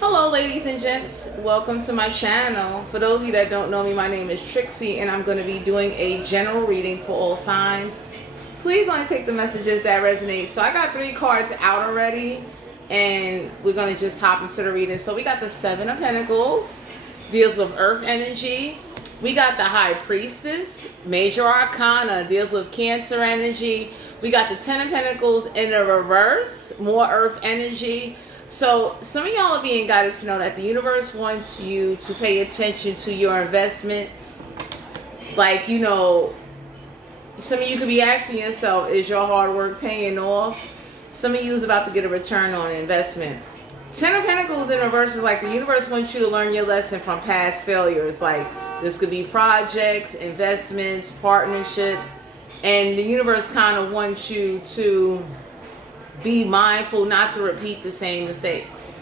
Hello ladies and gents, welcome to my channel. For those of you that don't know me, my name is Trixie and I'm going to be doing a general reading for all signs. Please only take the messages that resonate. So I got 3 cards out already and we're going to just hop into the reading. So we got the 7 of Pentacles, deals with earth energy. We got the High Priestess, Major Arcana, deals with Cancer energy. We got the 10 of Pentacles in the reverse, more earth energy. So some of y'all are being guided to know that the universe wants you to pay attention to your investments. Like, you know, some of you could be asking yourself, is your hard work paying off? Some of you is about to get a return on investment. 10 of Pentacles in reverse is like the universe wants you to learn your lesson from past failures. Like this could be projects, investments, partnerships. And the universe kind of wants you to be mindful not to repeat the same mistakes.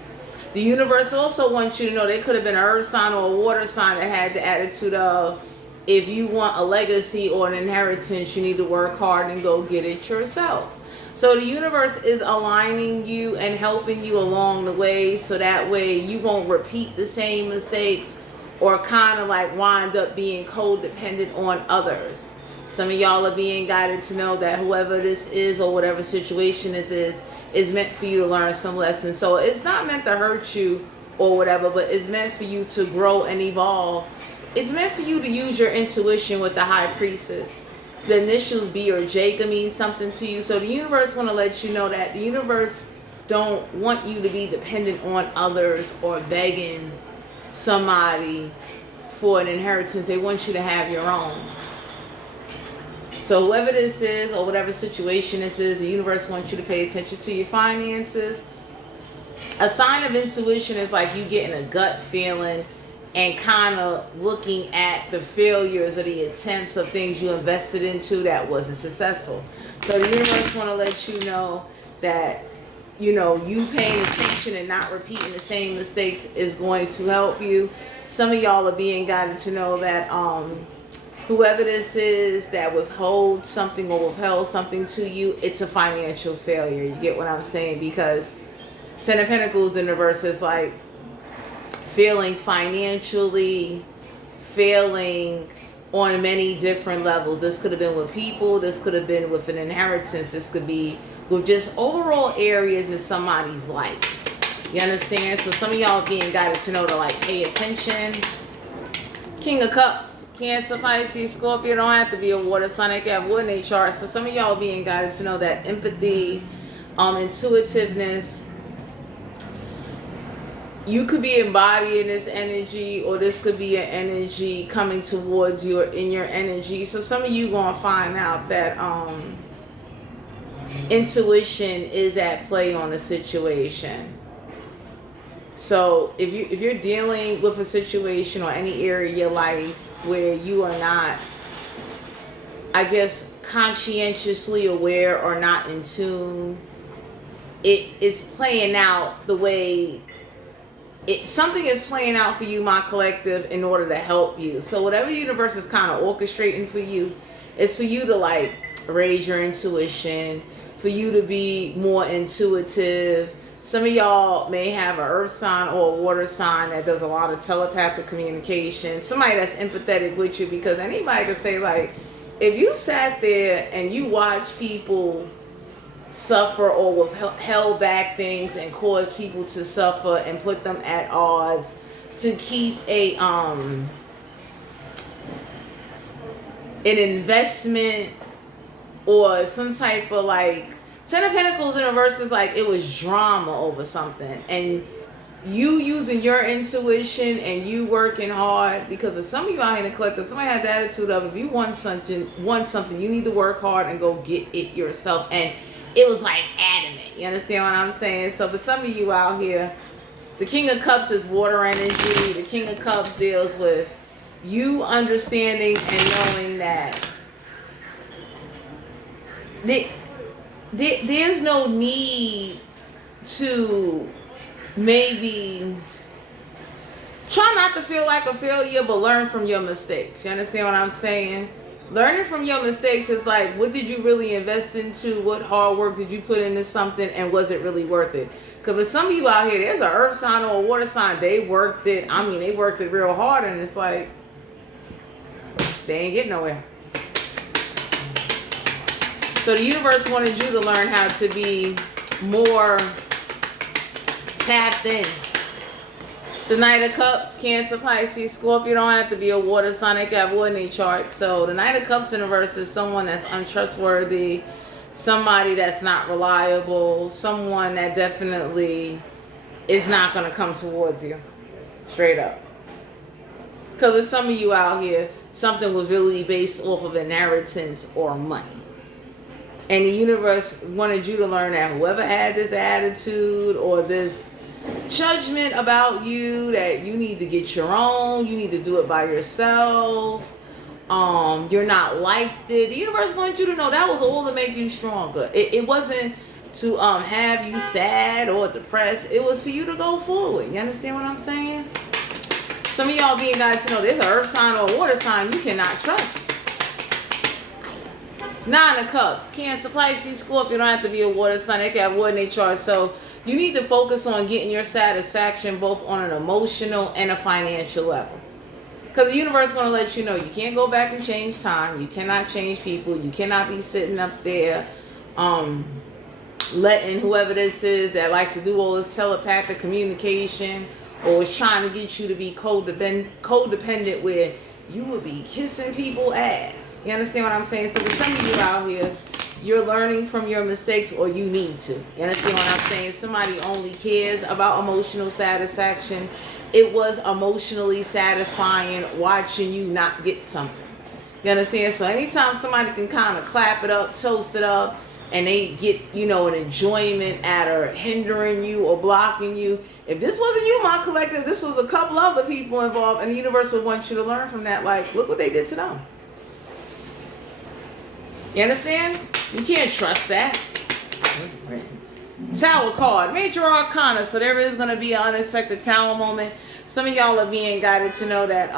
The universe also wants you to know there could have been an earth sign or a water sign that had the attitude of, if you want a legacy or an inheritance, you need to work hard and go get it yourself. So the universe is aligning you and helping you along the way so that way you won't repeat the same mistakes or kind of like wind up being codependent on others. Some of y'all are being guided to know that whoever this is or whatever situation this is meant for you to learn some lessons. So it's not meant to hurt you or whatever, but it's meant for you to grow and evolve. It's meant for you to use your intuition with the High Priestess. The initials B or J could mean something to you. So the universe want to let you know that the universe don't want you to be dependent on others or begging somebody for an inheritance. They want you to have your own. So whoever this is or whatever situation this is, the universe wants you to pay attention to your finances. A sign of intuition is like you getting a gut feeling and kind of looking at the failures or the attempts of things you invested into that wasn't successful. So the universe want to let you know that, you know, you paying attention and not repeating the same mistakes is going to help you. Some of y'all are being guided to know that whoever this is that withholds something or withheld something to you, it's a financial failure. You get what I'm saying? Because 10 of Pentacles in reverse is like feeling financially, failing on many different levels. This could have been with people. This could have been with an inheritance. This could be with just overall areas in somebody's life. You understand? So some of y'all are being guided to know to like pay attention. King of Cups. Cancer, Pisces, Scorpio don't have to be a water sign. They can have wood in their chart. So some of y'all are being guided to know that empathy, intuitiveness, you could be embodying this energy, or this could be an energy coming towards you or in your energy. So some of you gonna find out that intuition is at play on the situation. So if you're dealing with a situation or any area of your life where you are not, I guess, conscientiously aware or not in tune, it is playing out the way something is playing out for you, my collective, in order to help you. So whatever the universe is kind of orchestrating for you, it's for you to like raise your intuition, for you to be more intuitive. Some of y'all may have an earth sign or a water sign that does a lot of telepathic communication. Somebody that's empathetic with you, because anybody can say like, if you sat there and you watch people suffer or withheld back things and cause people to suffer and put them at odds to keep an investment or some type of like, 10 of Pentacles in reverse is like it was drama over something, and you using your intuition and you working hard, because for some of you out here in the collective, somebody had the attitude of, if you want something, you need to work hard and go get it yourself. And it was like adamant. You understand what I'm saying? So for some of you out here, the King of Cups is water energy. The King of Cups deals with you understanding and knowing that there's no need to maybe try not to feel like a failure, but learn from your mistakes. You understand what I'm saying? Learning from your mistakes is like, what did you really invest into? What hard work did you put into something, and was it really worth it? Because for some of you out here, there's an earth sign or a water sign. They worked it. I mean, they worked it real hard, and it's like they ain't getting nowhere. So the universe wanted you to learn how to be more tapped in. The Knight of Cups, Cancer, Pisces, Scorpio don't have to be a water sign. They can have water in their chart. So the Knight of Cups in reverse is someone that's untrustworthy, somebody that's not reliable, someone that definitely is not going to come towards you. Straight up. Because with some of you out here, something was really based off of inheritance or money. And the universe wanted you to learn that whoever had this attitude or this judgment about you, that you need to get your own, you need to do it by yourself, you're not liked it. The universe wanted you to know that was all to make you stronger. It wasn't to have you sad or depressed. It was for you to go forward. You understand what I'm saying? Some of y'all being guys to know there's an earth sign or a water sign you cannot trust. Nine of Cups, Cancer, Pisces, Scorpio don't have to be a water sign. They can have water in their chart. So you need to focus on getting your satisfaction both on an emotional and a financial level. Because the universe is going to let you know you can't go back and change time. You cannot change people. You cannot be sitting up there letting whoever this is that likes to do all this telepathic communication or is trying to get you to be codependent where you will be kissing people's ass. You understand what I'm saying? So for some of you out here, you're learning from your mistakes, or you need to. You understand what I'm saying? Somebody only cares about emotional satisfaction. It was emotionally satisfying watching you not get something. You understand? So anytime somebody can kind of clap it up, toast it up, and they get, you know, an enjoyment out of hindering you or blocking you. If this wasn't you, my collective, this was a couple other people involved, and the universe would want you to learn from that. Like, look what they did to them. You understand? You can't trust that. Tower card, major arcana. So there is going to be an unexpected tower moment. Some of y'all are being guided to know that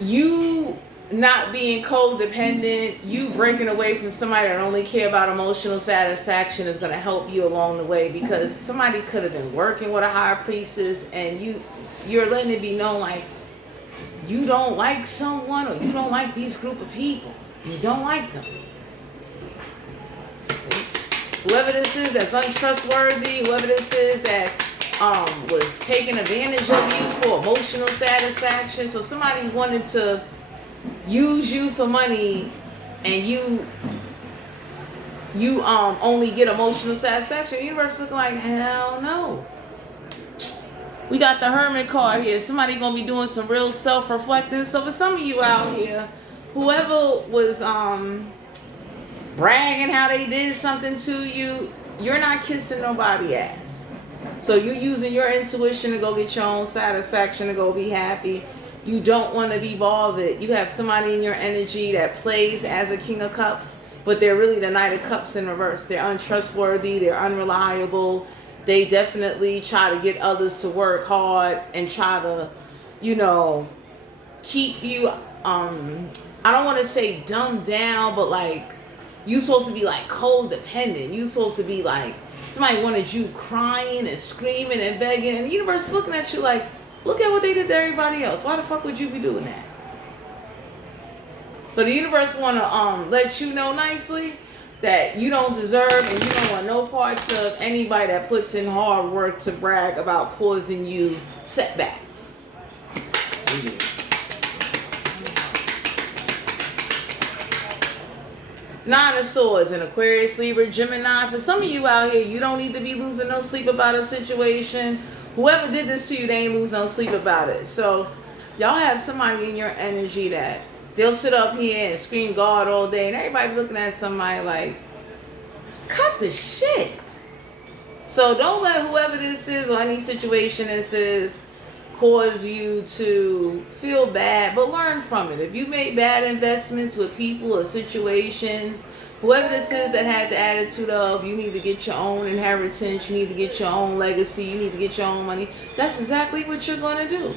you not being codependent, you breaking away from somebody that only care about emotional satisfaction is going to help you along the way, because somebody could have been working with a higher priestess and you're letting it be known like you don't like someone, or you don't like these group of people. You don't like them. Whoever this is that's untrustworthy, whoever this is that was taking advantage of you for emotional satisfaction. So somebody wanted to use you for money, and you only get emotional satisfaction. The universe looking like, hell no. We got the Hermit card here. Somebody gonna be doing some real self-reflecting. So for some of you out here, whoever was bragging how they did something to you, you're not kissing nobody's ass. So you're using your intuition to go get your own satisfaction, to go be happy. You don't want to be bothered. You have somebody in your energy that plays as a King of Cups, but they're really the Knight of Cups in reverse. They're untrustworthy. They're unreliable. They definitely try to get others to work hard and try to, you know, keep you, I don't want to say dumbed down, but like, you supposed to be like codependent. You supposed to be like, somebody wanted you crying and screaming and begging, and the universe is looking at you like, look at what they did to everybody else. Why the fuck would you be doing that? So the universe want to let you know nicely that you don't deserve, and you don't want no parts of anybody that puts in hard work to brag about causing you setbacks. Nine of Swords in Aquarius, Libra, Gemini. For some of you out here, you don't need to be losing no sleep about a situation. Whoever did this to you, they ain't lose no sleep about it. So y'all have somebody in your energy that they'll sit up here and scream God all day, and everybody looking at somebody like, cut the shit. So don't let whoever this is or any situation this is cause you to feel bad, but learn from it. If you made bad investments with people or situations, whoever this is that had the attitude of you need to get your own inheritance, you need to get your own legacy, you need to get your own money, that's exactly what you're going to do.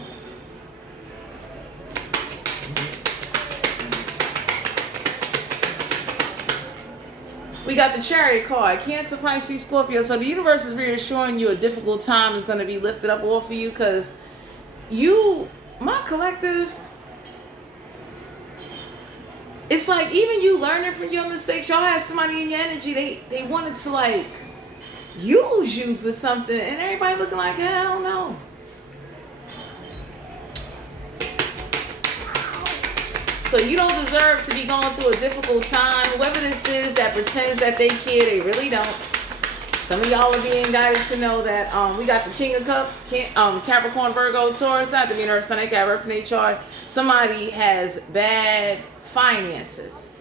We got the Chariot card, Cancer, Pisces, Scorpio. So the universe is reassuring you a difficult time is going to be lifted up off of you, because you, my collective, it's like even you learning from your mistakes. Y'all have somebody in your energy, they wanted to like use you for something, and everybody looking like, hell no. So you don't deserve to be going through a difficult time. Whoever this is that pretends that they care, they really don't. Some of y'all are being guided to know that we got the King of Cups, Capricorn, Virgo, Taurus, not to be nervous, Sun, Earth, and chart. Somebody has bad finances.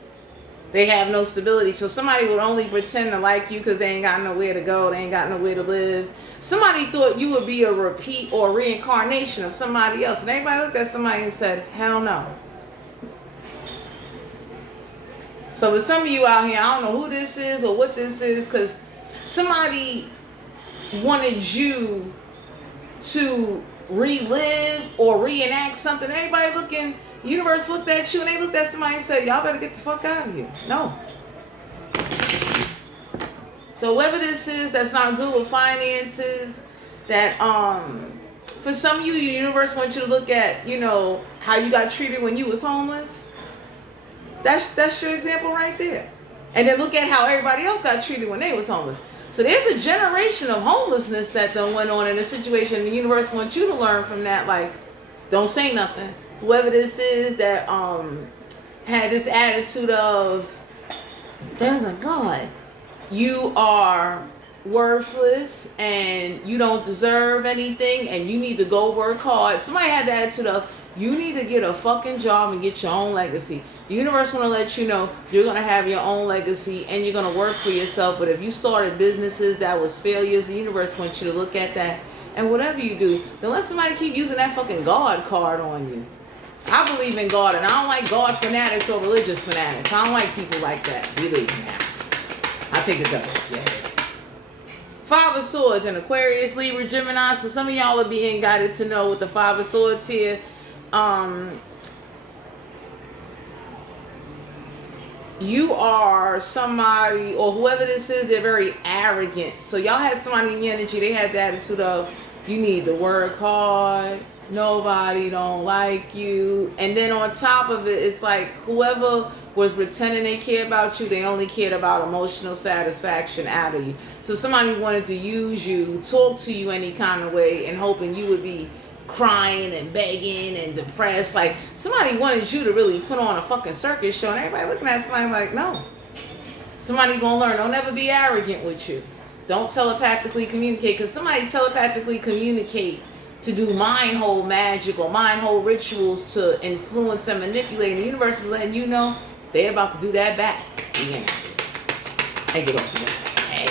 They have no stability. So somebody would only pretend to like you because they ain't got nowhere to go. They ain't got nowhere to live. Somebody thought you would be a repeat or reincarnation of somebody else. And everybody looked at somebody and said, hell no. So for some of you out here, I don't know who this is or what this is, because somebody wanted you to relive or reenact something. Everybody looking, the universe looked at you and they looked at somebody and said, y'all better get the fuck out of here. No. So whoever this is that's not good with finances, that for some of you, the universe wants you to look at, you know, how you got treated when you was homeless. That's your example right there. And then look at how everybody else got treated when they was homeless. So there's a generation of homelessness that done went on in a situation. The universe wants you to learn from that. Like, don't say nothing. Whoever this is that had this attitude of, oh my God, you are worthless and you don't deserve anything and you need to go work hard. Somebody had the attitude of, you need to get a fucking job and get your own legacy. The universe want to let you know you're going to have your own legacy and you're going to work for yourself. But if you started businesses that was failures, the universe wants you to look at that. And whatever you do, then let somebody keep using that fucking God card on you. I believe in God, and I don't like God fanatics or religious fanatics. I don't like people like that. Believe me now. I'll take the devil off your head. Five of Swords in Aquarius, Libra, Gemini. So some of y'all are being guided to know with the Five of Swords here. You are somebody, or whoever this is, they're very arrogant. So y'all had somebody in your energy, they had the attitude of, you need to work hard, nobody don't like you. And then on top of it, it's like whoever was pretending they care about you, they only cared about emotional satisfaction out of you. So somebody wanted to use you, talk to you any kind of way, and hoping you would be crying and begging and depressed. Like somebody wanted you to really put on a fucking circus show, and everybody looking at somebody like, no. Somebody gonna learn. Don't ever be arrogant with you. Don't telepathically communicate, because somebody telepathically communicate to do mind hole magic or mind hole rituals to influence and manipulate. And the universe is letting you know they're about to do that back. Yeah. Hey, get off of me. Hey.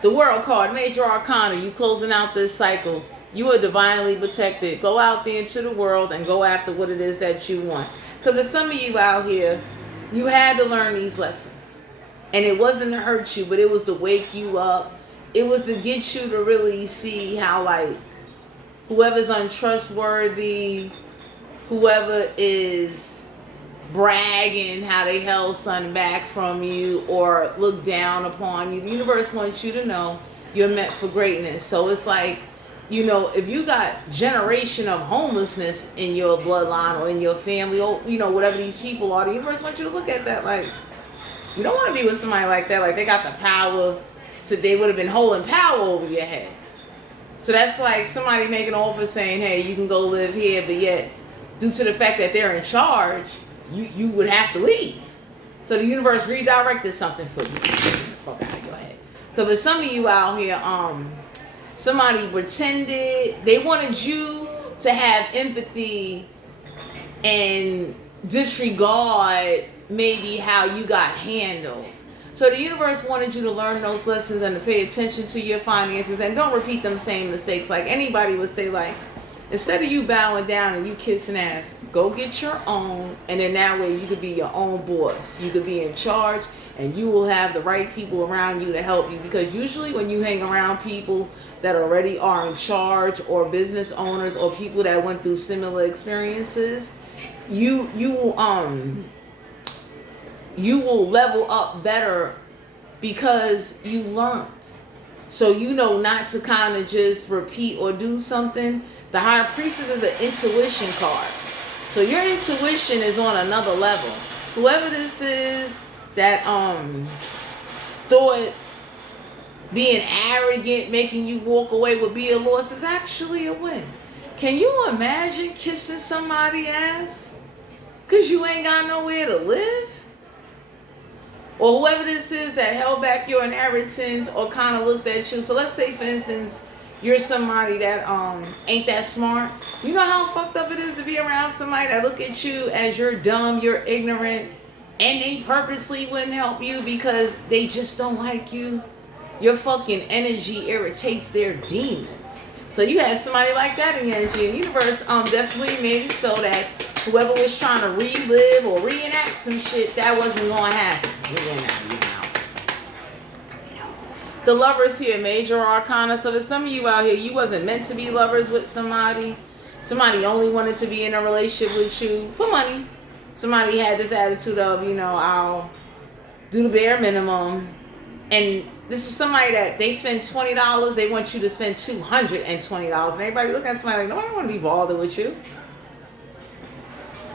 The World card, Major Arcana. You closing out this cycle. You are divinely protected. Go out there into the world and go after what it is that you want. Because there's some of you out here, you had to learn these lessons. And it wasn't to hurt you, but it was to wake you up. It was to get you to really see how, like, whoever's untrustworthy, whoever is bragging how they held something back from you or look down upon you, the universe wants you to know you're meant for greatness. So it's like, you know, if you got generation of homelessness in your bloodline or in your family, or, you know, whatever these people are, the universe wants you to look at that like, you don't want to be with somebody like that. Like they got the power to, they would have been holding power over your head. So that's like somebody making an offer saying, hey, you can go live here, but yet due to the fact that they're in charge, you would have to leave. So the universe redirected something for you. Fuck out of your head. Because for some of you out here, somebody pretended, they wanted you to have empathy and disregard maybe how you got handled. So the universe wanted you to learn those lessons and to pay attention to your finances and don't repeat them same mistakes. Like anybody would say, like, instead of you bowing down and you kissing ass, go get your own, and then that way you could be your own boss. You could be in charge and you will have the right people around you to help you, because usually when you hang around people that already are in charge or business owners or people that went through similar experiences, you you will level up better because you learned. So you know not to kind of just repeat or do something. The High Priestess is an intuition card. So your intuition is on another level. Whoever this is that thought being arrogant, making you walk away would be a loss, is actually a win. Can you imagine kissing somebody's ass because you ain't got nowhere to live? Or whoever this is that held back your inheritance or kind of looked at you. So let's say, for instance, you're somebody that ain't that smart. You know how fucked up it is to be around somebody that look at you as you're dumb, you're ignorant, and they purposely wouldn't help you because they just don't like you. Your fucking energy irritates their demons. So you had somebody like that in your energy. And the universe definitely made it so that whoever was trying to relive or reenact some shit, that wasn't going to happen. The Lovers here, major arcana. So there's some of you out here, you wasn't meant to be lovers with somebody. Somebody only wanted to be in a relationship with you for money. Somebody had this attitude of, you know, I'll do the bare minimum. And this is somebody that they spend $20, they want you to spend $220. And everybody looking at somebody like, nobody want to be bothered with you.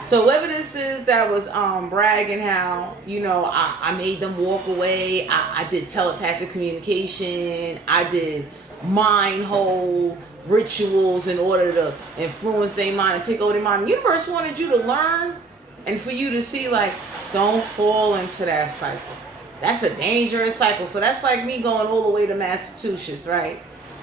So whoever this is that was bragging how, you know, I made them walk away. I did telepathic communication. I did mind hole rituals in order to influence their mind and take over their mind. The universe wanted you to learn and for you to see, like, don't fall into that cycle. That's a dangerous cycle. So that's like me going all the way to Massachusetts, right?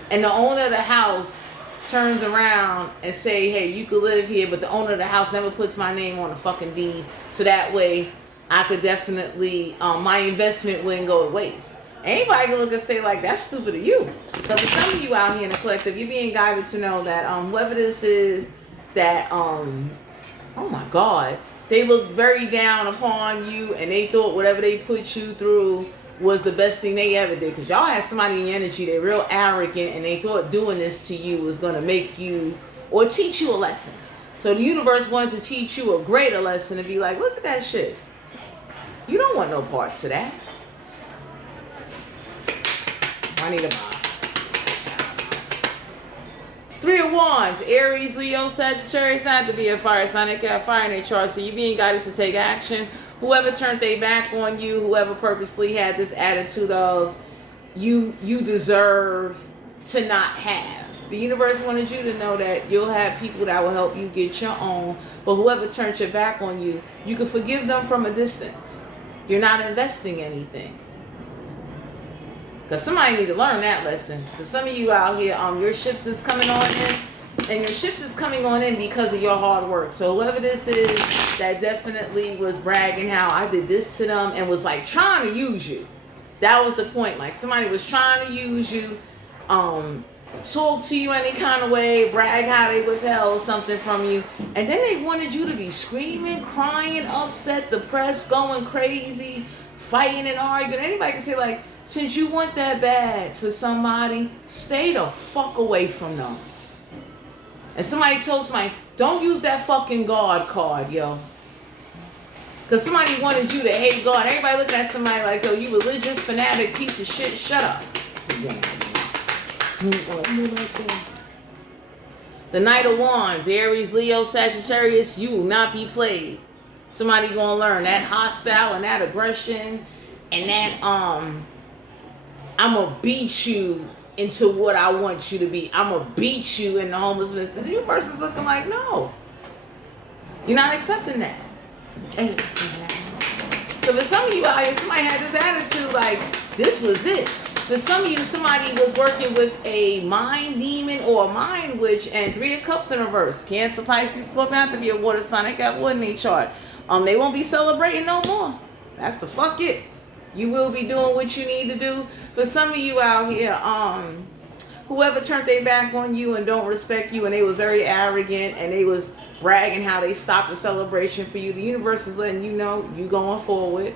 And the owner of the house turns around and say, hey, you could live here, but the owner of the house never puts my name on the fucking deed. So that way I could definitely, my investment wouldn't go to waste. Anybody can look and say, like, that's stupid of you. So for some of you out here in the collective, you're being guided to know that whoever this is that, oh my God, they look very down upon you and they thought whatever they put you through was the best thing they ever did. Because y'all had somebody in your energy, they're real arrogant and they thought doing this to you was going to make you or teach you a lesson. So the universe wanted to teach you a greater lesson and be like, look at that shit. You don't want no parts of that. I need a box. 3 of Wands, Aries, Leo, Sagittarius. Not to be a fire sign. They got fire in their chart, so you're being guided to take action. Whoever turned their back on you, whoever purposely had this attitude of you deserve to not have. The universe wanted you to know that you'll have people that will help you get your own. But whoever turned your back on you, you can forgive them from a distance. You're not investing anything. Because somebody need to learn that lesson. Because some of you out here, your ships is coming on in. And your ships is coming on in because of your hard work. So whoever this is that definitely was bragging how I did this to them and was like trying to use you. That was the point. Like somebody was trying to use you, talk to you any kind of way, brag how they withheld something from you. And then they wanted you to be screaming, crying, upset, depressed, going crazy, fighting and arguing. Anybody can say, like, since you want that bad for somebody, stay the fuck away from them. And somebody told somebody, don't use that fucking God card, yo. Because somebody wanted you to hate God. Everybody looking at somebody like, yo, you religious fanatic piece of shit. Shut up. The Knight of Wands, Aries, Leo, Sagittarius, you will not be played. Somebody gonna learn that hostile and that aggression and that, I'm gonna beat you into what I want you to be. I'm going to beat you in the homelessness. The universe is looking like, no. You're not accepting that. So for some of you out here, somebody had this attitude like, this was it. For some of you, somebody was working with a mind demon or a mind witch, and 3 of Cups in reverse. Cancer, Pisces, Scorpio, have to be a water sign. They got wood in their chart. They won't be celebrating no more. That's the fuck it. You will be doing what you need to do. For some of you out here, whoever turned their back on you and don't respect you and they was very arrogant and they was bragging how they stopped the celebration for you, the universe is letting you know you going forward.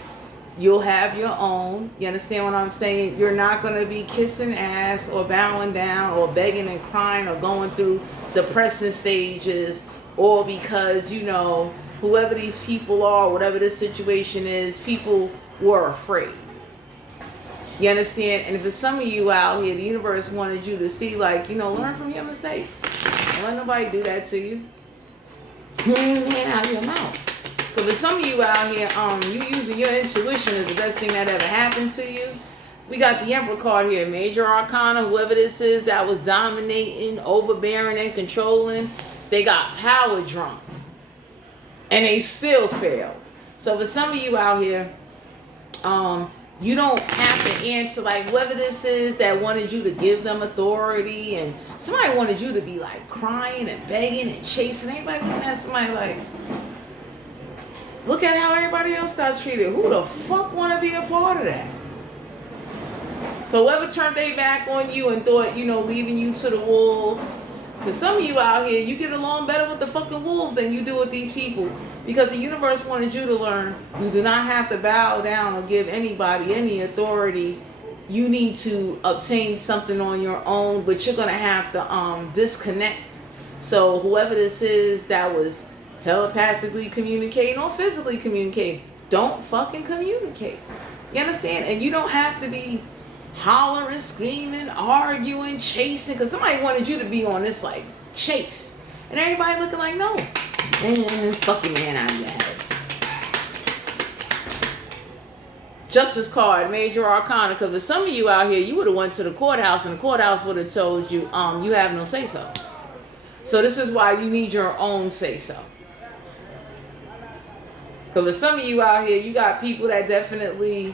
You'll have your own. You understand what I'm saying? You're not going to be kissing ass or bowing down or begging and crying or going through depressing stages or because, you know, whoever these people are, whatever this situation is, people were afraid. You understand? And if it's some of you out here, the universe wanted you to see, like, you know, learn from your mistakes. Don't let nobody do that to you. Hand out your mouth. Because if some of you out here, you using your intuition is the best thing that ever happened to you. We got the Emperor card here, Major Arcana, whoever this is that was dominating, overbearing, and controlling, they got power drunk. And they still failed. So for some of you out here, you don't have to answer, like, whoever this is that wanted you to give them authority, and somebody wanted you to be like crying and begging and chasing. Everybody looking at somebody like, look at how everybody else got treated. Who the fuck want to be a part of that? So whoever turned their back on you and thought, you know, leaving you to the wolves. For some of you out here, you get along better with the fucking wolves than you do with these people. Because the universe wanted you to learn, you do not have to bow down or give anybody any authority. You need to obtain something on your own, but you're going to have to disconnect. So whoever this is that was telepathically communicating or physically communicating, don't fucking communicate. You understand? And you don't have to be hollering, screaming, arguing, chasing, because somebody wanted you to be on this like chase. And everybody looking like, no. Fucking man out of your head. Justice card, Major Arcana, because for some of you out here, you would have went to the courthouse and the courthouse would have told you, you have no say-so. So this is why you need your own say-so. Because for some of you out here, you got people that definitely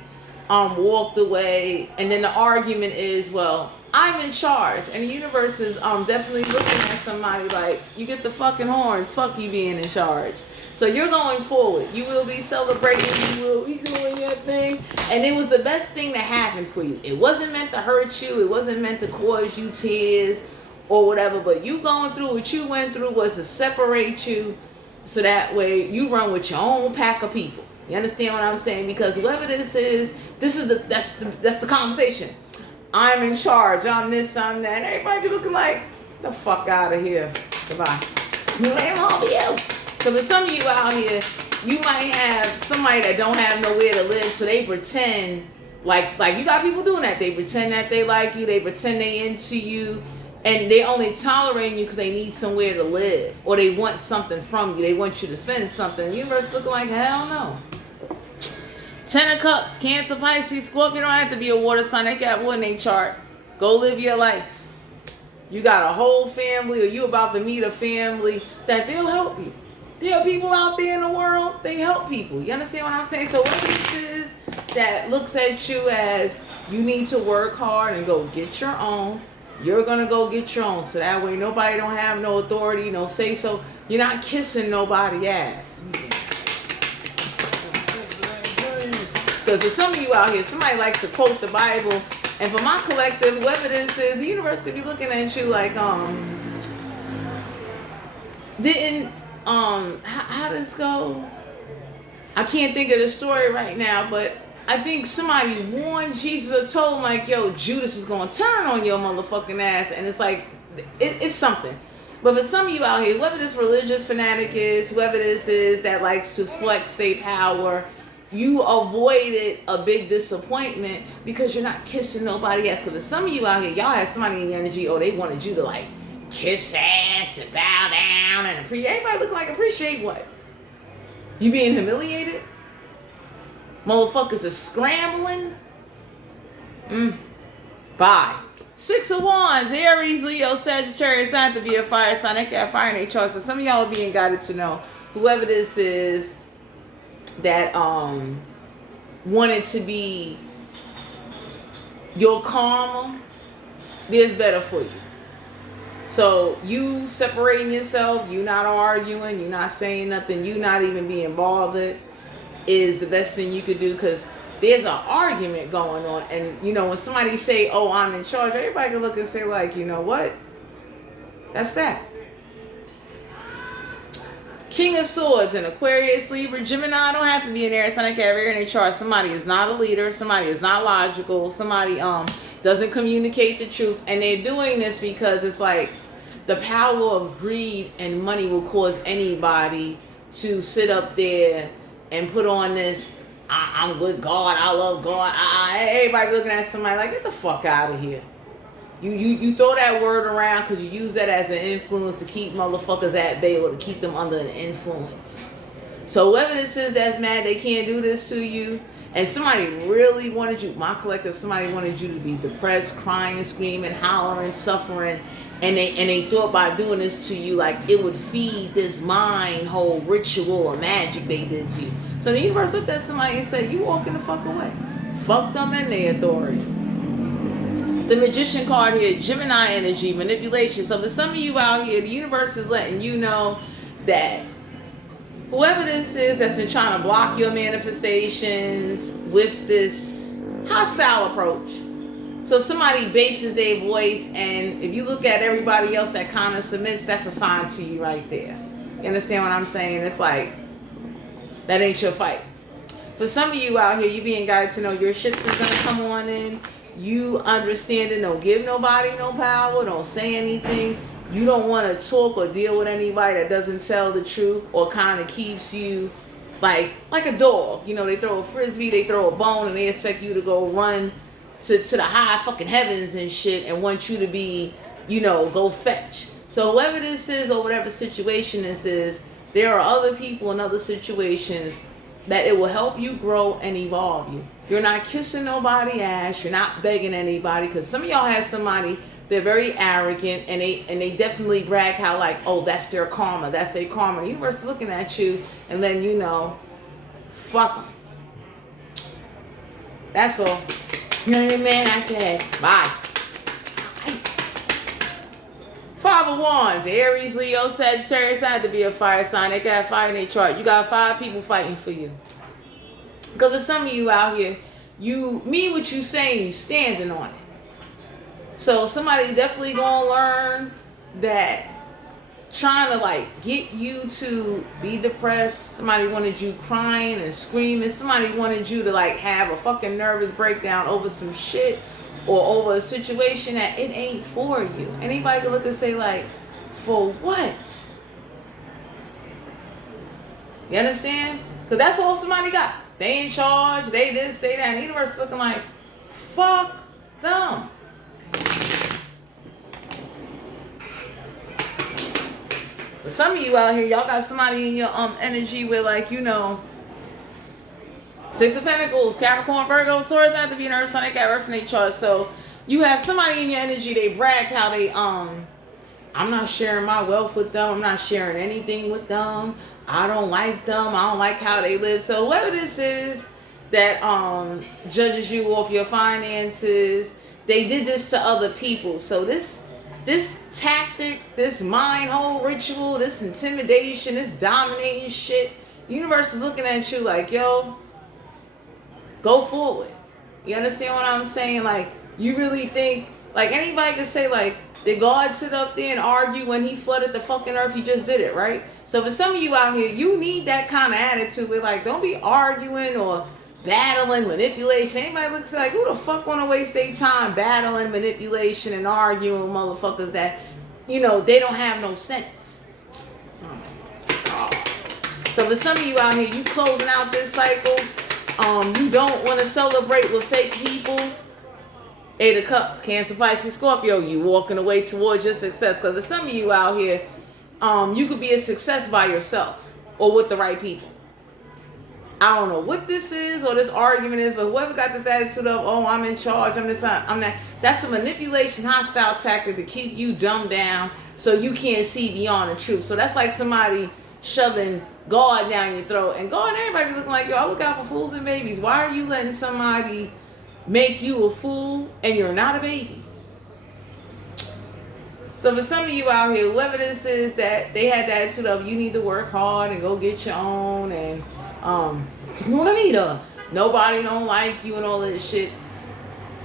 walked away, and then the argument is, well, I'm in charge, and the universe is definitely looking at somebody like, you get the fucking horns, fuck you being in charge. So you're going forward. You will be celebrating, you will be doing your thing, and it was the best thing that happened for you. It wasn't meant to hurt you, it wasn't meant to cause you tears or whatever, but you going through what you went through was to separate you, so that way you run with your own pack of people. You understand what I'm saying? Because whoever this is, that's the conversation. I'm in charge. I'm this, I'm that. And everybody be looking like, the fuck out of here. Goodbye. You ain't home with you. So for some of you out here, you might have somebody that don't have nowhere to live, so they pretend like you got people doing that. They pretend that they like you. They pretend they into you. And they only tolerate you because they need somewhere to live. Or they want something from you. They want you to spend something. The universe looking like, hell no. 10 of Cups, Cancer, Pisces, Scorpio. Don't have to be a water sign. They got one in their chart. Go live your life. You got a whole family, or you about to meet a family that they'll help you. There are people out there in the world, they help people. You understand what I'm saying? So what this is that looks at you as you need to work hard and go get your own. You're going to go get your own. So that way nobody don't have no authority, no say so. You're not kissing nobody's ass. Because for some of you out here, somebody likes to quote the Bible. And for my collective, whoever this is, the universe could be looking at you like, how does this go? I can't think of the story right now, but I think somebody warned Jesus or told him like, yo, Judas is going to turn on your motherfucking ass. And it's like, it's something. But for some of you out here, whoever this religious fanatic is, whoever this is that likes to flex their power, you avoided a big disappointment because you're not kissing nobody else. Because some of you out here, y'all have somebody in your energy, or they wanted you to like kiss ass and bow down and appreciate. Everybody look like appreciate what? You being humiliated? Motherfuckers are scrambling. Bye. 6 of Wands, Aries, Leo, Sagittarius, not to be a fire sign. They got fire in their charts. So some of y'all are being guided to know whoever this is that wanted to be your karma, there's better for you. So you separating yourself, you not arguing, you not saying nothing, you not even being bothered is the best thing you could do, because there's an argument going on. And you know, when somebody say, oh, I'm in charge, everybody can look and say like, you know what, that's that. King of Swords in Aquarius, Libra, Gemini. Don't have to be an air sign. I can have air in their chart. Somebody is not a leader. Somebody is not logical. Somebody doesn't communicate the truth. And they're doing this because it's like the power of greed and money will cause anybody to sit up there and put on this, I'm with God, I love God. Everybody looking at somebody like, get the fuck out of here. You throw that word around because you use that as an influence to keep motherfuckers at bay or to keep them under an influence. So whoever this is that's mad they can't do this to you, and somebody really wanted you, my collective, somebody wanted you to be depressed, crying, screaming, hollering, suffering, and they thought by doing this to you like it would feed this mind whole ritual or magic they did to you. So the universe looked at somebody and said, you walking the fuck away. Fuck them and their authority. The Magician card here, Gemini energy, manipulation. So for some of you out here, the universe is letting you know that whoever this is that's been trying to block your manifestations with this hostile approach. So somebody bases their voice, and if you look at everybody else that kind of submits, that's a sign to you right there. You understand what I'm saying? It's like, that ain't your fight. For some of you out here, you being guided to know your ships is going to come on in. You understand it. Don't give nobody no power. Don't say anything. You don't want to talk or deal with anybody that doesn't tell the truth or kind of keeps you like a dog. You know, they throw a frisbee, they throw a bone, and they expect you to go run to the high fucking heavens and shit and want you to be, you know, go fetch. So whoever this is or whatever situation this is, there are other people in other situations that it will help you grow and evolve you. You're not kissing nobody ass. You're not begging anybody, because some of y'all have somebody, they're very arrogant, and they definitely brag how like, oh, that's their karma. That's their karma. The universe is looking at you and letting you know, fuck them. That's all. You know what I mean? After that, bye. Five of Wands, Aries, Leo, Sagittarius. I had to be a fire sign. They got fire in their chart. You got 5 people fighting for you. Because for some of you out here, you mean what you saying, you standing on it. So somebody definitely gonna learn that trying to like get you to be depressed. Somebody wanted you crying and screaming. Somebody wanted you to like have a fucking nervous breakdown over some shit or over a situation that it ain't for you. Anybody can look and say like, for what? You understand? Because that's all somebody got. They in charge, they this, they that. And the universe is looking like, fuck them. For some of you out here, y'all got somebody in your energy with like, you know, 6 of Pentacles, Capricorn, Virgo, Taurus, not to be an earth sign, they got earth in their chart. So you have somebody in your energy, they brag how they, I'm not sharing my wealth with them. I'm not sharing anything with them. I don't like them. I don't like how they live. So whoever this is that judges you off your finances, they did this to other people. So this tactic, this mind hole ritual, this intimidation, this dominating shit, the universe is looking at you like, yo, go forward. You understand what I'm saying? Like, you really think, like anybody could say like, did God sit up there and argue when he flooded the fucking earth? He just did it, right? So for some of you out here, you need that kind of attitude where like, don't be arguing or battling, manipulation. Anybody looks like, who the fuck want to waste their time battling, manipulation, and arguing with motherfuckers that, you know, they don't have no sense. Oh my God. So for some of you out here, you closing out this cycle. You don't want to celebrate with fake people. 8 of Cups, Cancer, Pisces, Scorpio. You walking away towards your success. Because for some of you out here, you could be a success by yourself or with the right people. I don't know what this is or this argument is, but whoever got this attitude of, oh, I'm in charge, I'm this, I'm that, that's a manipulation, hostile tactic to keep you dumbed down so you can't see beyond the truth. So that's like somebody shoving God down your throat. And God, everybody looking like, yo, I look out for fools and babies. Why are you letting somebody make you a fool and you're not a baby? So for some of you out here, whoever this is that they had the attitude of, you need to work hard and go get your own, and nobody don't like you and all of this shit.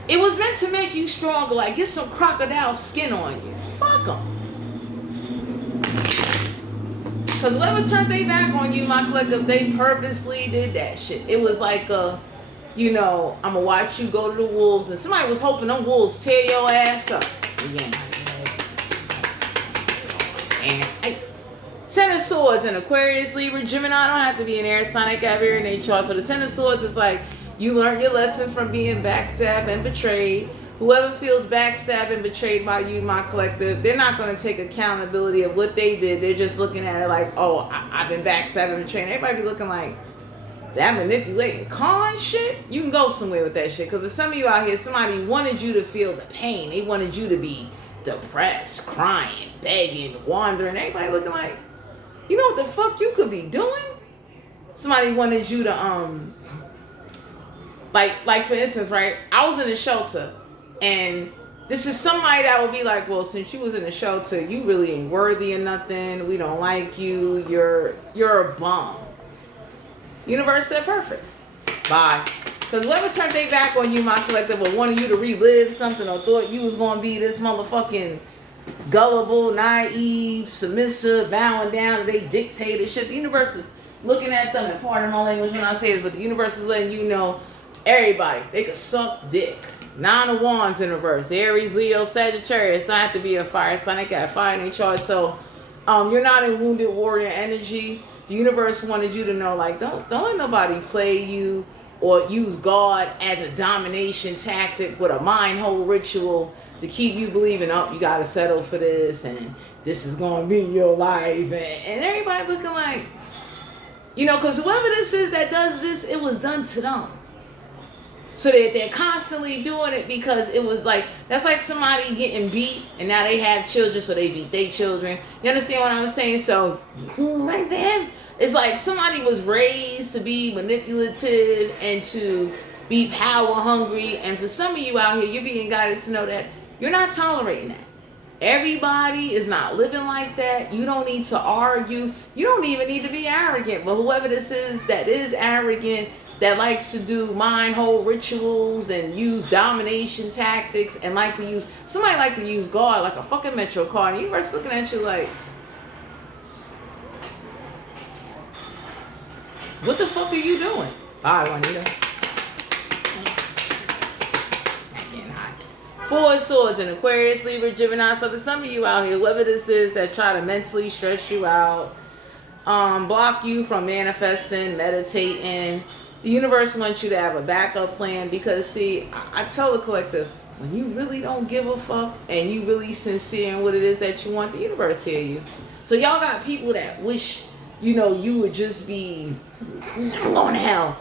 It was meant to make you stronger, like get some crocodile skin on you. Fuck them. Because whoever turned their back on you, my collective, they purposely did that shit. It was like you know, I'm gonna watch you go to the wolves, and somebody was hoping them wolves tear your ass up. Yeah. Ten of Swords in Aquarius, Libra, Gemini. Don't have to be an air sign. I got very in their chart. So the Ten of Swords is like you learned your lessons from being backstabbed and betrayed. Whoever feels backstabbed and betrayed by you, my collective, they're not going to take accountability of what they did. They're just looking at it like, oh, I've been backstabbed and betrayed. Everybody be looking like, that manipulating con shit? You can go somewhere with that shit. Because for some of you out here, somebody wanted you to feel the pain. They wanted you to be depressed, crying, begging, wandering. Everybody looking like, you know what the fuck you could be doing? Somebody wanted you to, like for instance, right? I was in a shelter. And this is somebody that would be like, well, since you was in the shelter, you really ain't worthy of nothing. We don't like you. You're a bum. Universe said perfect. Bye. Because whoever turned their back on you, my collective, or wanted you to relive something or thought you was going to be this motherfucking gullible, naive, submissive, bowing down to their dictatorship. The universe is looking at them, and pardon my language when I say this, but the universe is letting you know, everybody, they could suck dick. Nine of Wands in reverse. Aries, Leo, Sagittarius. Not have to be a fire sign. They got fire in their chart. So you're not in wounded warrior energy. The universe wanted you to know, like, don't let nobody play you or use God as a domination tactic with a mind hole ritual to keep you believing, oh, you got to settle for this and this is going to be your life. And everybody looking like, you know, because whoever this is that does this, it was done to them. So they're constantly doing it because it was like, that's like somebody getting beat and now they have children, so they beat their children. You understand what I'm saying? So like that, it's like somebody was raised to be manipulative and to be power hungry. And for some of you out here, you're being guided to know that you're not tolerating that. Everybody is not living like that. You don't need to argue. You don't even need to be arrogant. But whoever this is that is arrogant, that likes to do mind hole rituals and use domination tactics and somebody like to use God like a fucking Metro car, and the universe looking at you like, what the fuck are you doing? Bye, Juanita. Getting hot. Four of Swords in Aquarius, Libra, Gemini. So for some of you out here, whoever this is that try to mentally stress you out, block you from manifesting, meditating, the universe wants you to have a backup plan because, see, I tell the collective, when you really don't give a fuck and you really sincere in what it is that you want, the universe hear you. So y'all got people that wish, you know, you would just be going to hell.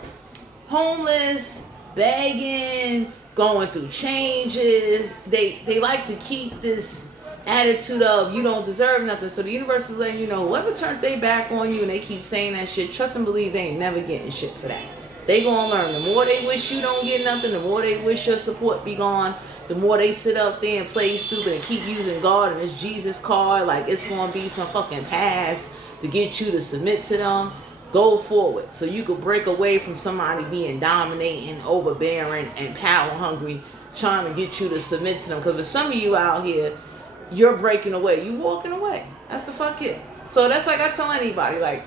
Homeless, begging, going through changes. They like to keep this attitude of you don't deserve nothing. So the universe is letting you know, whoever turned their back on you and they keep saying that shit, trust and believe they ain't never getting shit for that. They gonna learn. The more they wish you don't get nothing, the more they wish your support be gone, the more they sit up there and play stupid and keep using God and this Jesus card like it's gonna be some fucking pass to get you to submit to them. Go forward so you could break away from somebody being dominating, overbearing, and power hungry, trying to get you to submit to them. Because for some of you out here, you're breaking away. You walking away. That's the fuck it. So that's like I tell anybody, like,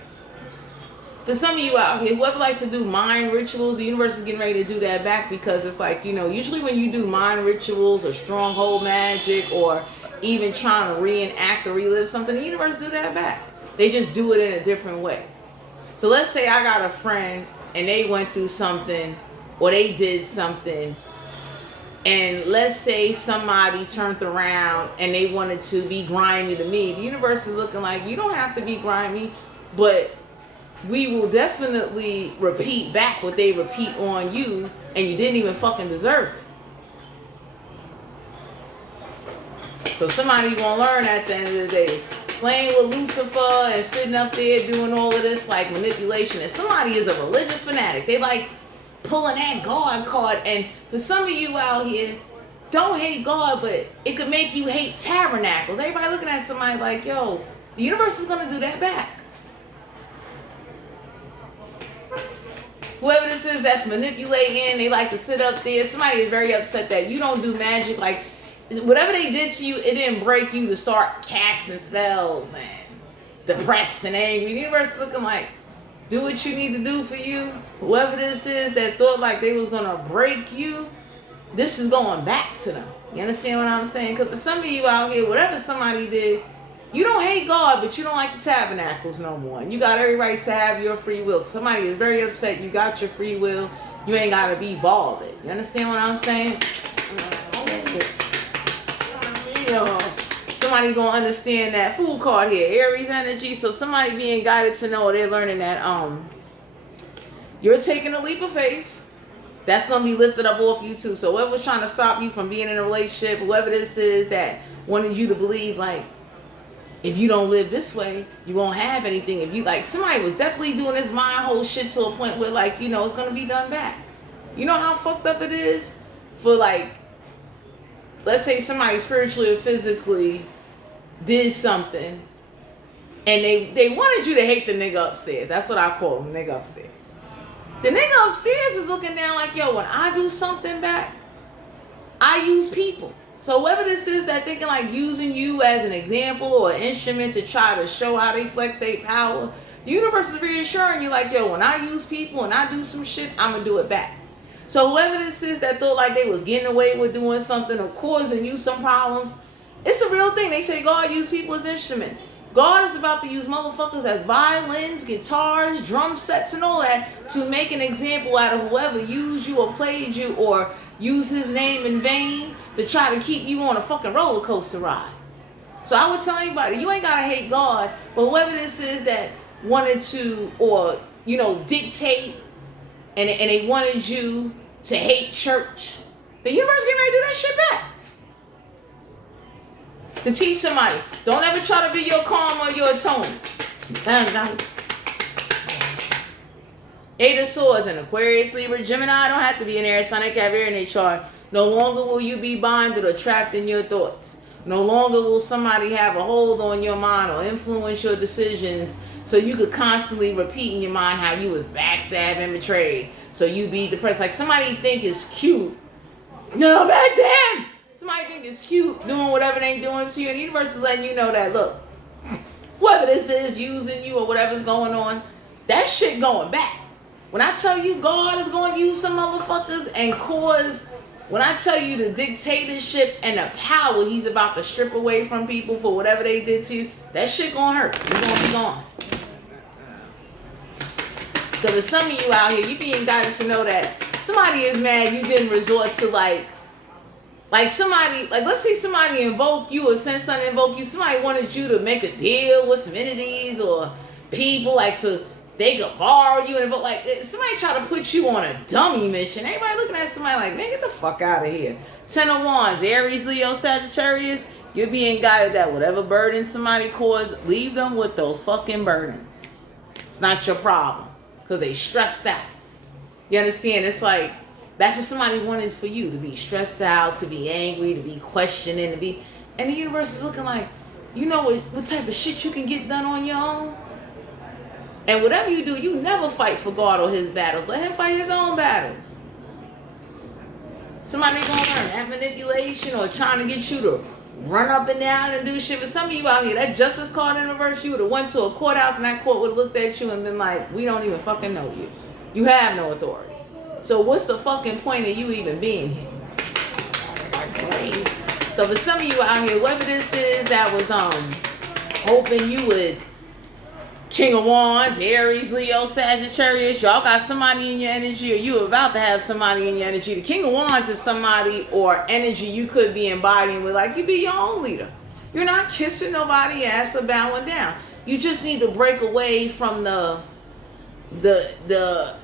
for some of you out here, whoever likes to do mind rituals, the universe is getting ready to do that back because it's like, you know, usually when you do mind rituals or stronghold magic or even trying to reenact or relive something, the universe do that back. They just do it in a different way. So let's say I got a friend and they went through something or they did something, and let's say somebody turned around and they wanted to be grimy to me. The universe is looking like, you don't have to be grimy, but we will definitely repeat back what they repeat on you, and you didn't even fucking deserve it. So somebody gonna learn at the end of the day. Playing with Lucifer and sitting up there doing all of this like manipulation. And somebody is a religious fanatic. They like pulling that God card. And for some of you out here, don't hate God, but it could make you hate tabernacles. Everybody looking at somebody like, yo, the universe is gonna do that back. Whoever this is that's manipulating, they like to sit up there. Somebody is very upset that you don't do magic. Like, whatever they did to you, it didn't break you to start casting spells and depressed and angry. The universe is looking like, do what you need to do for you. Whoever this is that thought like they was going to break you, this is going back to them. You understand what I'm saying? Because for some of you out here, whatever somebody did, You don't hate God, but you don't like the tabernacles no more. And you got every right to have your free will. Somebody is very upset you got your free will. You ain't got to be balded. You understand what I'm saying? Somebody going to understand that food card here. Aries energy. So somebody being guided to know, they're learning that you're taking a leap of faith. That's going to be lifted up off you too. So whoever's trying to stop you from being in a relationship, whoever this is that wanted you to believe, like, if you don't live this way, you won't have anything. If you, like, somebody was definitely doing this mind whole shit to a point where, like, you know, it's going to be done back. You know how fucked up it is for, like, let's say somebody spiritually or physically did something and they wanted you to hate the nigga upstairs. That's what I call him, nigga upstairs. The nigga upstairs is looking down like, yo, when I do something back, I use people. So whoever this is that thinking like using you as an example or an instrument to try to show how they flex their power, the universe is reassuring you like, yo, when I use people and I do some shit, I'm going to do it back. So whoever this is that thought like they was getting away with doing something or causing you some problems, it's a real thing. They say God used people as instruments. God is about to use motherfuckers as violins, guitars, drum sets, and all that to make an example out of whoever used you or played you or used his name in vain to try to keep you on a fucking roller coaster ride. So I would tell anybody, you ain't got to hate God, but whoever this is that wanted to, or, you know, dictate and they wanted you to hate church, the universe getting ready to do that shit back. To teach somebody. Don't ever try to be your karma or your atonement. Eight of Swords and Aquarius, Libra, Gemini don't have to be an air sign. They have air in their chart. No longer will you be binded or trapped in your thoughts. No longer will somebody have a hold on your mind or influence your decisions so you could constantly repeat in your mind how you was backstabbed and betrayed. So you be depressed. Like somebody think is cute. No, back then. Somebody think it's cute doing whatever they doing to you, and the universe is letting you know that, look, whoever this is using you or whatever's going on, that shit going back. When I tell you God is going to use some motherfuckers and cause, when I tell you the dictatorship and the power he's about to strip away from people for whatever they did to you, that shit going to hurt. It's going to be gone. So there's some of you out here, you being guided to know that somebody is mad you didn't resort to like somebody, like let's say somebody invoked you or sent something to invoke you. Somebody wanted you to make a deal with some entities or people, like so they could borrow you and invoke. Like somebody try to put you on a dummy mission. Everybody looking at somebody like, man, get the fuck out of here. 10 of Wands, Aries, Leo, Sagittarius. You're being guided that whatever burden somebody caused, leave them with those fucking burdens. It's not your problem because they stressed out. You understand? It's like, that's what somebody wanted for you, to be stressed out, to be angry, to be questioning, to be... And the universe is looking like, you know what type of shit you can get done on your own? And whatever you do, you never fight for God or his battles. Let him fight his own battles. Somebody gonna learn that manipulation or trying to get you to run up and down and do shit. For some of you out here, that justice card in reverse, you would have went to a courthouse and that court would have looked at you and been like, we don't even fucking know you. You have no authority. So what's the fucking point of you even being here? So for some of you out here, whoever this is that was hoping you would, King of Wands, Aries, Leo, Sagittarius, y'all got somebody in your energy or you about to have somebody in your energy. The King of Wands is somebody or energy you could be embodying with, like you be your own leader. You're not kissing nobody ass or bowing down. You just need to break away from the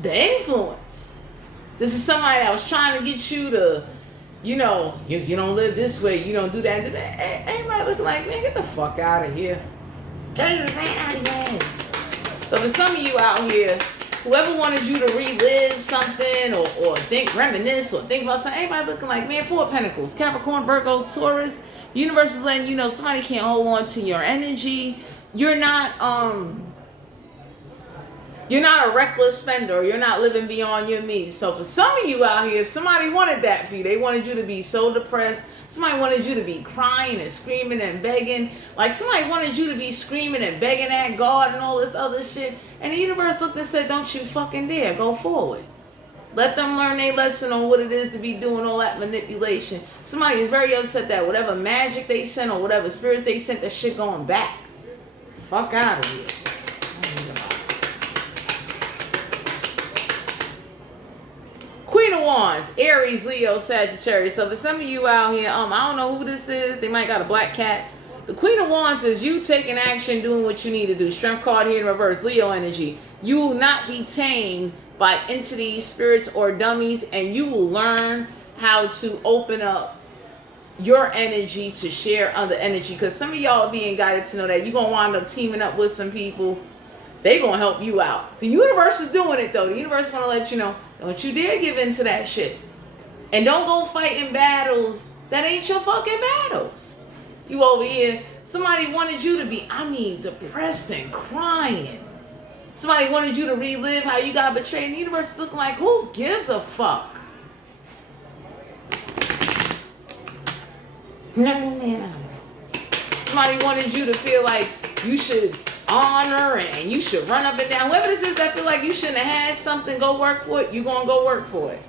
influence. This is somebody that was trying to get you to, you know, you don't live this way, you don't do that. Everybody looking like, man, get the fuck out of here. Get the man out of here. So for some of you out here, whoever wanted you to relive something or think, reminisce or think about something, everybody looking like, man, Four of Pentacles, Capricorn, Virgo, Taurus. Universe is letting you know somebody can't hold on to your energy. You're not a reckless spender. You're not living beyond your means. So for some of you out here, somebody wanted that for you. They wanted you to be so depressed. Somebody wanted you to be crying and screaming and begging. Like somebody wanted you to be screaming and begging at God and all this other shit. And the universe looked and said, don't you fucking dare. Go forward. Let them learn their lesson on what it is to be doing all that manipulation. Somebody is very upset that whatever magic they sent or whatever spirits they sent, that shit going back. Fuck out of here. Queen of Wands, Aries, Leo, Sagittarius. So for some of you out here, I don't know who this is. They might got a black cat. The Queen of Wands is you taking action, doing what you need to do. Strength card here in reverse, Leo energy. You will not be tamed by entities, spirits, or dummies, and you will learn how to open up your energy to share other energy. Because some of y'all are being guided to know that you're going to wind up teaming up with some people. They're going to help you out. The universe is doing it, though. The universe is going to let you know, don't you dare give in to that shit. And don't go fighting battles that ain't your fucking battles. You over here, somebody wanted you to be, depressed and crying. Somebody wanted you to relive how you got betrayed. The universe is looking like, who gives a fuck? Somebody wanted you to feel like you should honor and you should run up and down. Whoever this is that feel like you shouldn't have had something, go work for it, you're going to go work for it.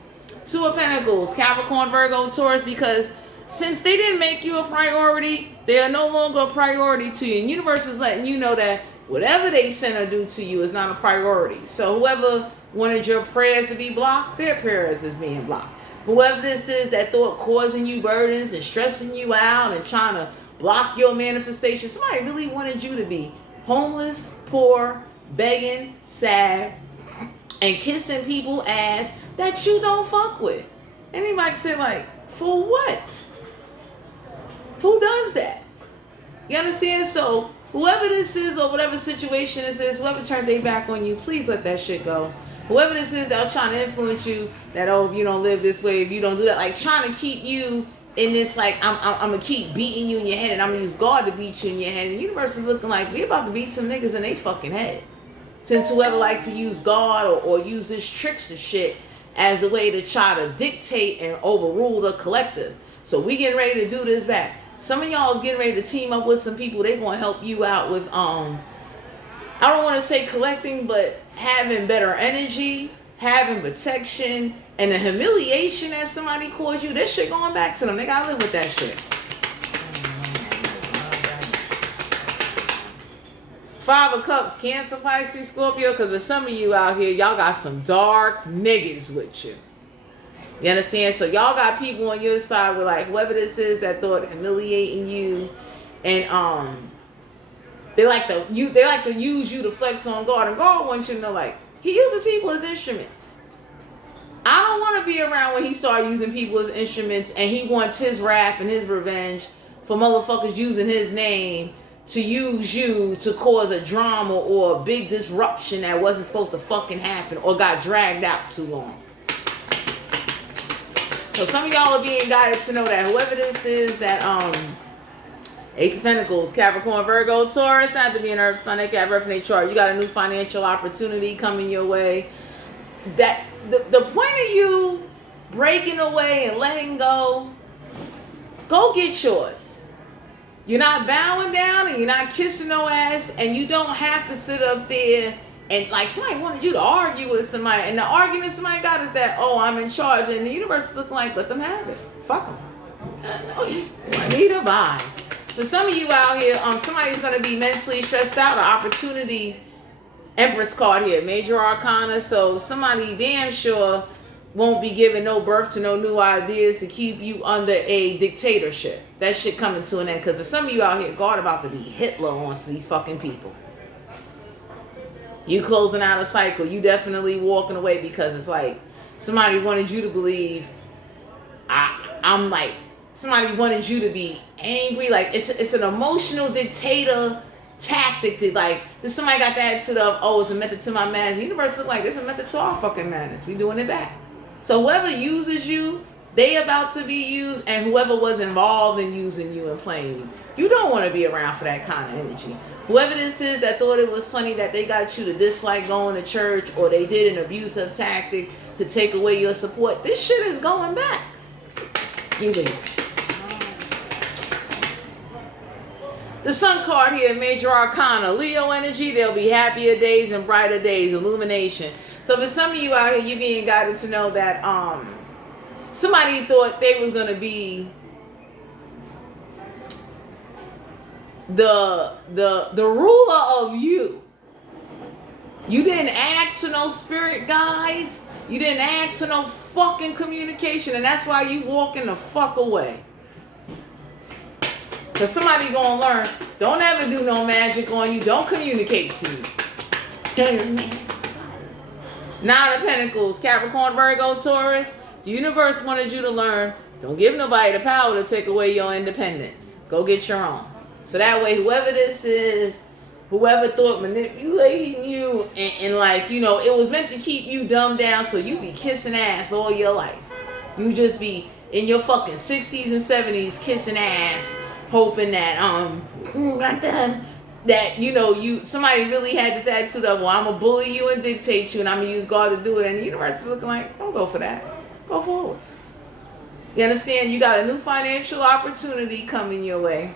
Two of Pentacles, Capricorn, Virgo, Taurus, because since they didn't make you a priority, they are no longer a priority to you. And the universe is letting you know that whatever they send or do to you is not a priority. So whoever wanted your prayers to be blocked, their prayers is being blocked. Whoever this is that thought causing you burdens and stressing you out and trying to block your manifestation, somebody really wanted you to be homeless, poor, begging, sad, and kissing people ass that you don't fuck with. Anybody can say like, for what? Who does that? You understand? So whoever this is or whatever situation this is, whoever turned their back on you, please let that shit go. Whoever this is that was trying to influence you, that, oh, if you don't live this way, if you don't do that, like trying to keep you in this, like, I'm going to keep beating you in your head and I'm going to use God to beat you in your head. And the universe is looking like, we about to beat some niggas in their fucking head. Since whoever like to use God or use this trickster shit as a way to try to dictate and overrule the collective. So we getting ready to do this back. Some of y'all is getting ready to team up with some people. They going to help you out with, I don't want to say collecting, but having better energy, having protection, and the humiliation that somebody caused you. This shit going back to them. They got to live with that shit. Five of Cups, Cancer, Pisces, Scorpio, because for some of you out here, y'all got some dark niggas with you. You understand? So y'all got people on your side with, like, whoever this is that thought humiliating you, and they like to use you to flex on God, and God wants you to know, like, he uses people as instruments. I don't want to be around when he starts using people as instruments and he wants his wrath and his revenge for motherfuckers using his name to use you to cause a drama or a big disruption that wasn't supposed to fucking happen or got dragged out too long. So some of y'all are being guided to know that whoever this is that Ace of Pentacles, Capricorn, Virgo, Taurus, not to be an Earth, Sun, they got birth in their chart. You got a new financial opportunity coming your way. That the point of you breaking away and letting go get yours. You're not bowing down and you're not kissing no ass, and you don't have to sit up there and like somebody wanted you to argue with somebody, and the argument somebody got is that, oh, I'm in charge, and the universe is looking like, let them have it. Fuck them. I need to buy. For some of you out here, somebody's going to be mentally stressed out. An opportunity, Empress card here, major arcana. So somebody damn sure won't be giving no birth to no new ideas to keep you under a dictatorship. That shit coming to an end. Because for some of you out here, God about to be Hitler on these fucking people. You closing out a cycle. You definitely walking away because it's like somebody wanted you to believe I'm like, somebody wanted you to be angry. Like it's an emotional dictator tactic to, like, if somebody got the attitude of, oh, it's a method to my madness. The universe look like it's a method to our fucking madness. We doing it back. So whoever uses you, they about to be used, and whoever was involved in using you and playing you, you don't want to be around for that kind of energy. Whoever this is that thought it was funny that they got you to dislike going to church, or they did an abusive tactic to take away your support, this shit is going back. You leave. The Sun card here, major arcana, Leo energy. There'll be happier days and brighter days, illumination. So for some of you out here, you being guided to know that somebody thought they was gonna be the ruler of you. You didn't ask for no spirit guides. You didn't ask for no fucking communication, and that's why you walking the fuck away. Cause somebody gonna learn. Don't ever do no magic on you. Don't communicate to you. Nine of Pentacles, Capricorn, Virgo, Taurus. The universe wanted you to learn. Don't give nobody the power to take away your independence. Go get your own. So that way, whoever this is, whoever thought manipulating you and like, you know, it was meant to keep you dumbed down so you be kissing ass all your life. You just be in your fucking 60s and 70s kissing ass, hoping that that you know somebody really had this attitude of, well, I'm gonna bully you and dictate you and I'm gonna use God to do it, and the universe is looking like, don't go for that. Go forward. You understand? You got a new financial opportunity coming your way.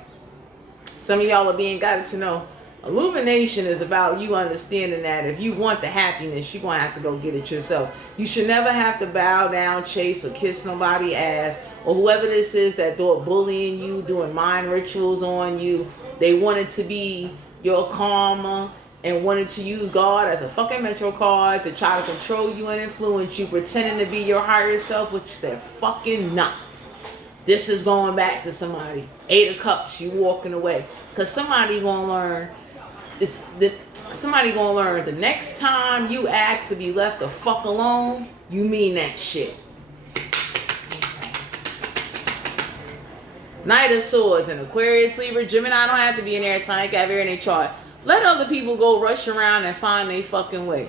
Some of y'all are being guided to know illumination is about you understanding that if you want the happiness, you're going to have to go get it yourself. You should never have to bow down, chase, or kiss nobody ass, or whoever this is that thought bullying you, doing mind rituals on you. They wanted to be your karma and wanted to use God as a fucking metro card to try to control you and influence you, pretending to be your higher self, which they're fucking not. This is going back to somebody. 8 of Cups, you walking away. Because somebody gonna learn. Somebody gonna learn the next time you ask to be left the fuck alone, you mean that shit. Knight of Swords and Aquarius, Libra, Gemini don't have to be in there. It's not got very in their chart. Let other people go rush around and find their fucking way.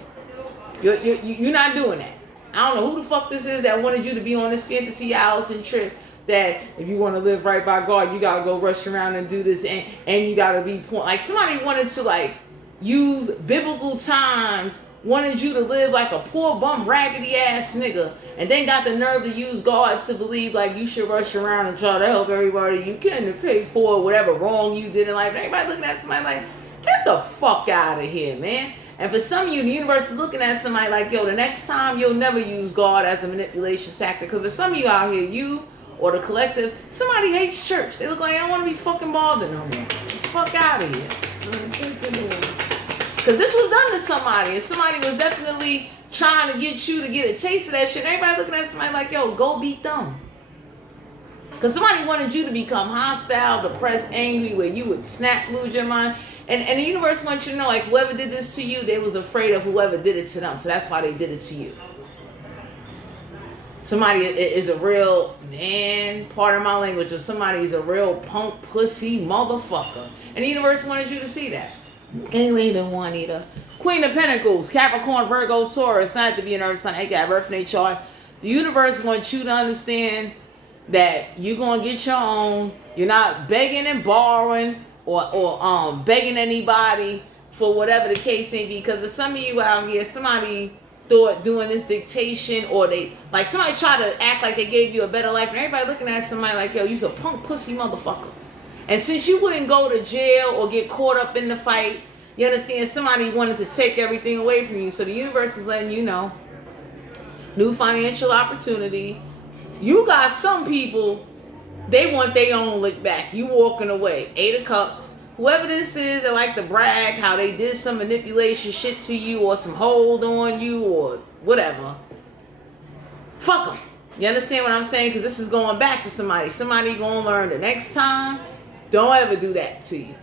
You're not doing that. I don't know who the fuck this is that wanted you to be on this fantasy Allison trip. That if you want to live right by God, you gotta go rush around and do this, and you gotta be like somebody wanted to like use biblical times, wanted you to live like a poor bum raggedy ass nigga, and then got the nerve to use God to believe like you should rush around and try to help everybody you can to pay for whatever wrong you did in life. And everybody looking at somebody like, get the fuck out of here, man. And for some of you, the universe is looking at somebody like, yo, the next time you'll never use God as a manipulation tactic. Because for some of you out here, you or the collective, somebody hates church. They look like, I don't want to be fucking bothered no more. Get the fuck out of here. Because this was done to somebody, and somebody was definitely trying to get you to get a taste of that shit. Everybody looking at somebody like, yo, go beat them. Because somebody wanted you to become hostile, depressed, angry, where you would snap, lose your mind. And the universe wants you to know, like, whoever did this to you, they was afraid of whoever did it to them. So that's why they did it to you. Somebody is a real, man, pardon my language, or somebody is a real punk, pussy, motherfucker. And the universe wanted you to see that. Anyway, the Juanita. Queen of Pentacles, Capricorn, Virgo, Taurus. Not to be an earth sign. I got birth in their chart. The universe wants you to understand that you're going to get your own. You're not begging and borrowing or begging anybody for whatever the case may be. Because for some of you out here, somebody thought doing this dictation, or they like somebody tried to act like they gave you a better life, and everybody looking at somebody like, yo, you's a punk pussy motherfucker. And since you wouldn't go to jail or get caught up in the fight, you understand, somebody wanted to take everything away from you. So the universe is letting you know, new financial opportunity. You got some people, they want their own lick back. You walking away. 8 of Cups. Whoever this is that like to brag how they did some manipulation shit to you, or some hold on you, or whatever, fuck them. You understand what I'm saying? Because this is going back to somebody. Somebody going to learn the next time, don't ever do that to you.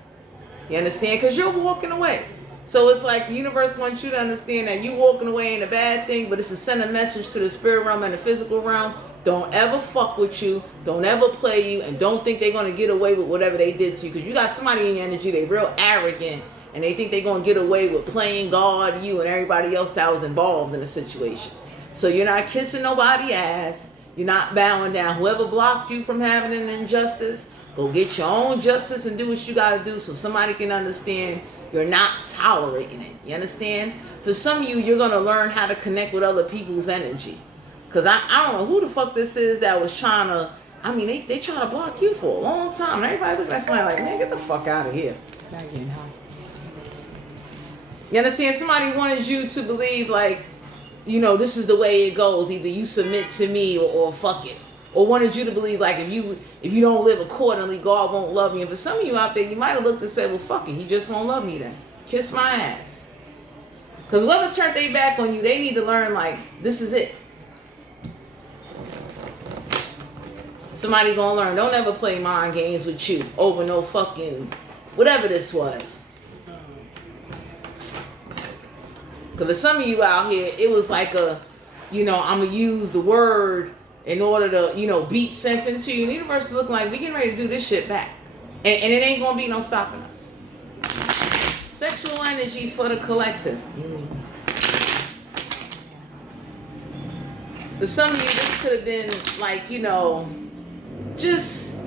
You understand? Because you're walking away. So it's like the universe wants you to understand that you walking away ain't a bad thing, but it's to send a message to the spirit realm and the physical realm. Don't ever fuck with you. Don't ever play you. And don't think they're going to get away with whatever they did to you. Because you got somebody in your energy, they real arrogant. And they think they're going to get away with playing God, you, and everybody else that was involved in the situation. So you're not kissing nobody's ass. You're not bowing down. Whoever blocked you from having an injustice, go get your own justice and do what you got to do so somebody can understand you're not tolerating it. You understand? For some of you, you're going to learn how to connect with other people's energy. Because I don't know who the fuck this is that was trying to, I mean, they try to block you for a long time. And everybody looking at somebody like, man, get the fuck out of here. You understand? Somebody wanted you to believe like you know, this is the way it goes. Either you submit to me or fuck it. Or wanted you to believe like if you don't live accordingly, God won't love you. And for some of you out there, you might have looked and said, well, fuck it, he just won't love me then. Kiss my ass. Because whoever turned their back on you, they need to learn like, this is it. Somebody gonna learn. Don't ever play mind games with you over no fucking whatever this was. Because for some of you out here, it was like a, you know, I'm going to use the word in order to, you know, beat sense into you. The universe is looking like we getting ready to do this shit back. And it ain't going to be no stopping us. Sexual energy for the collective. For some of you, this could have been like, you know, just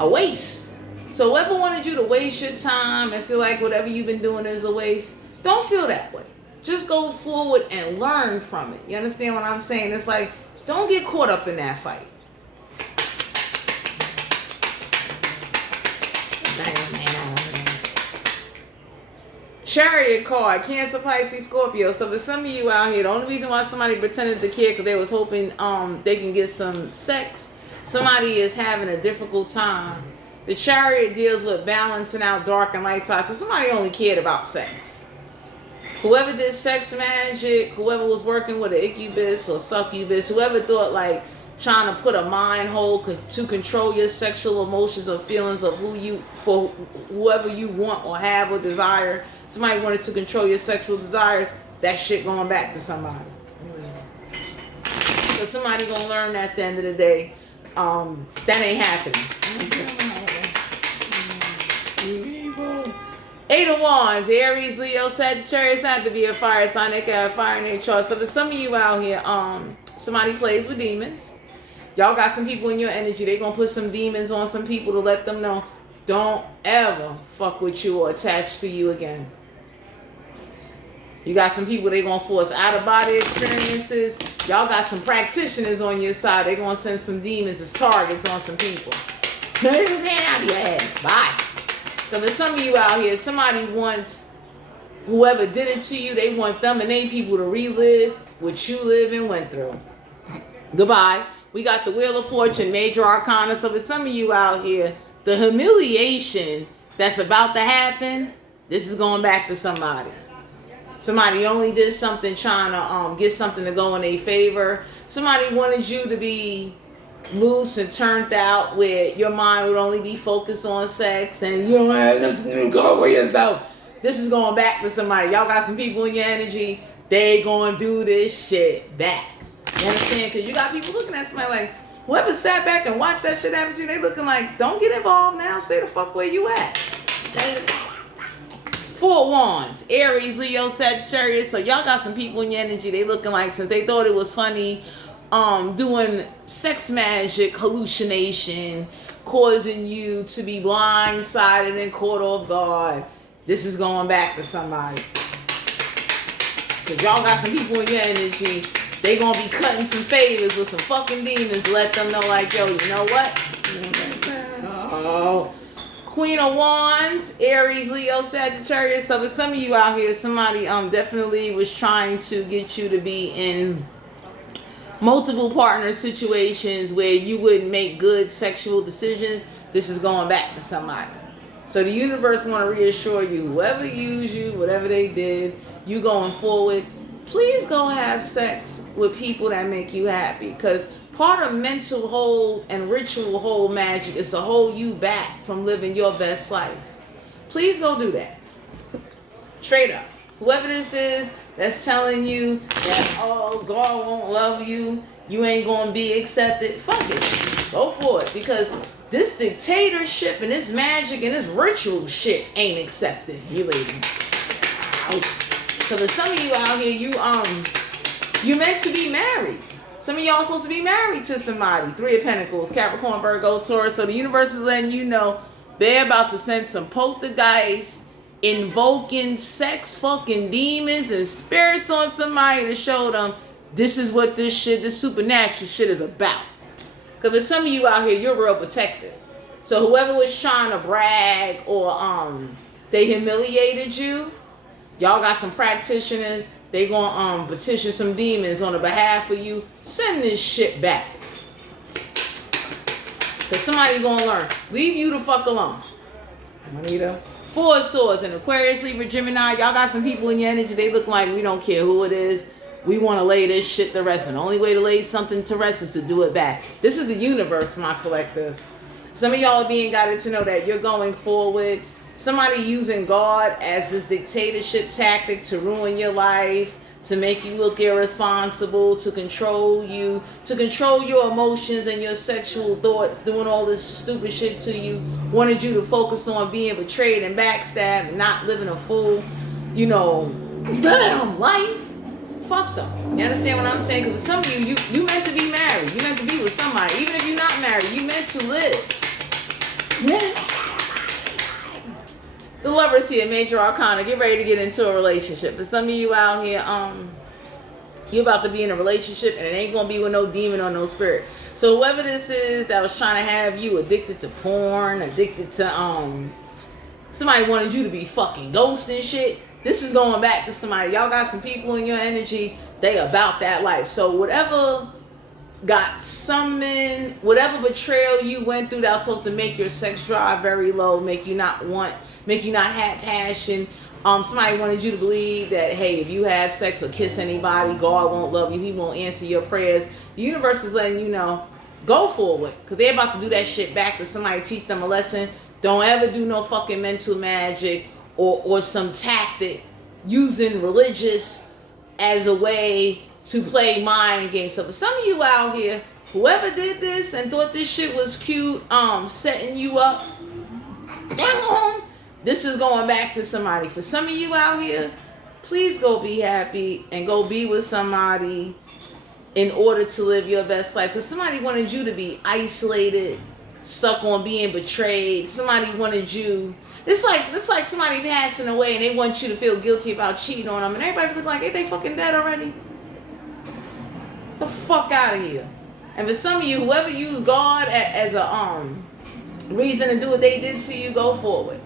a waste. So whoever wanted you to waste your time and feel like whatever you've been doing is a waste, don't feel that way. Just go forward and learn from it. You understand what I'm saying? It's like, don't get caught up in that fight. Chariot card, Cancer, Pisces, Scorpio. So for some of you out here, the only reason why somebody pretended to care because they was hoping they can get some sex, somebody is having a difficult time. The Chariot deals with balancing out dark and light sides. So somebody only cared about sex. Whoever did sex magic, whoever was working with an incubus or succubus, whoever thought like trying to put a mind hold to control your sexual emotions or feelings of for whoever you want or have or desire. Somebody wanted to control your sexual desires. That shit going back to somebody. So somebody gonna learn that at the end of the day. That ain't happening. Eight of Wands, Aries, Leo, Sagittarius, not to be a fire sign. They can have fire in their chart. So for some of you out here, somebody plays with demons. Y'all got some people in your energy. They gonna put some demons on some people to let them know, don't ever fuck with you or attach to you again. You got some people they gonna force out of body experiences. Y'all got some practitioners on your side. They gonna send some demons as targets on some people. Out of your head. Bye. So for some of you out here, somebody wants whoever did it to you, they want them and they people to relive what you live and went through. Goodbye. We got the Wheel of Fortune, Major Arcana. So for some of you out here, the humiliation that's about to happen, this is going back to somebody. Somebody only did something trying to get something to go in their favor. Somebody wanted you to be loose and turned out where your mind would only be focused on sex and you don't have nothing to go for yourself. This is going back to somebody. Y'all got some people in your energy. They gonna do this shit back. You understand? Because you got people looking at somebody like, whoever sat back and watched that shit happen to you, they looking like, don't get involved now. Stay the fuck where you at. Four of Wands, Aries, Leo, Sagittarius. So y'all got some people in your energy. They looking like, since they thought it was funny, doing sex magic, hallucination, causing you to be blindsided and caught off guard. This is going back to somebody. Because y'all got some people in your energy. They gonna be cutting some favors with some fucking demons to let them know like, yo, you know what? Oh. Queen of Wands, Aries, Leo, Sagittarius. So for some of you out here, somebody definitely was trying to get you to be in multiple partner situations where you wouldn't make good sexual decisions. This is going back to somebody. So the universe want to reassure you, whoever used you, whatever they did, you going forward, please go have sex with people that make you happy. Because part of mental hold and ritual hold magic is to hold you back from living your best life. Please go do that. Straight up. Whoever this is that's telling you that, oh, God won't love you, you ain't going to be accepted, fuck it. Go for it. Because this dictatorship and this magic and this ritual shit ain't accepted. You ladies. Because some of you out here, you meant to be married. Some of y'all supposed to be married to somebody. Three of Pentacles, Capricorn, Virgo, Taurus. So the universe is letting you know they're about to send some poltergeist, invoking sex fucking demons and spirits on somebody to show them this is what this supernatural shit is about. Because for some of you out here, you're real protected. So whoever was trying to brag or they humiliated you, y'all got some practitioners. they gonna petition some demons on the behalf of you. Send this shit back. Cause somebody gonna learn. Leave you the fuck alone. Juanita. Four of Swords and Aquarius, Libra, Gemini. Y'all got some people in your energy. They look like we don't care who it is. We want to lay this shit to rest. And the only way to lay something to rest is to do it back. This is the universe, my collective. Some of y'all are being guided to know that you're going forward. Somebody using God as this dictatorship tactic to ruin your life, to make you look irresponsible, to control you, to control your emotions and your sexual thoughts, doing all this stupid shit to you, wanted you to focus on being betrayed and backstabbed, not living a full, life. Fuck them. You understand what I'm saying? Because for some of you meant to be married. You meant to be with somebody. Even if you're not married, you meant to live. Yeah. The Lovers here, Major Arcana. Get ready to get into a relationship. For some of you out here, you're about to be in a relationship and it ain't going to be with no demon or no spirit. So whoever this is that was trying to have you addicted to porn, addicted to, somebody wanted you to be fucking ghost and shit. This is going back to somebody. Y'all got some people in your energy. They about that life. So whatever got summoned, whatever betrayal you went through that was supposed to make your sex drive very low, make you not have passion. Somebody wanted you to believe that, hey, if you have sex or kiss anybody, God won't love you. He won't answer your prayers. The universe is letting you know, go forward. Because they're about to do that shit back to somebody, teach them a lesson. Don't ever do no fucking mental magic or some tactic using religious as a way to play mind games. So for some of you out here, whoever did this and thought this shit was cute, setting you up, this is going back to somebody. For some of you out here, please go be happy and go be with somebody in order to live your best life. Because somebody wanted you to be isolated, stuck on being betrayed. Somebody wanted you. It's like somebody passing away and they want you to feel guilty about cheating on them. And everybody look like, ain't they fucking dead already? The fuck out of here. And for some of you, whoever used God as a reason to do what they did to you, go forward.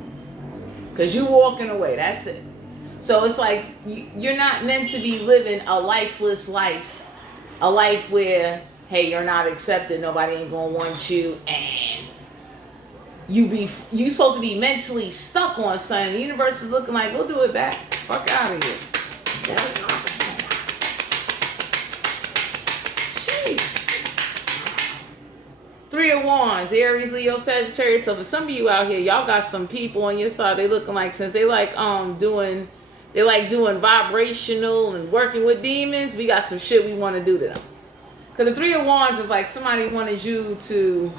Because you walking away. That's it. So it's like you're not meant to be living a lifeless life. A life where, hey, you're not accepted. Nobody ain't going to want you. And you supposed to be mentally stuck on something. The universe is looking like, we'll do it back. Fuck out of here. Three of Wands, Aries, Leo, Sagittarius. So for some of you out here, y'all got some people on your side. They looking like, since they like doing vibrational and working with demons, we got some shit we want to do to them. Because the Three of Wands is like somebody wanted you to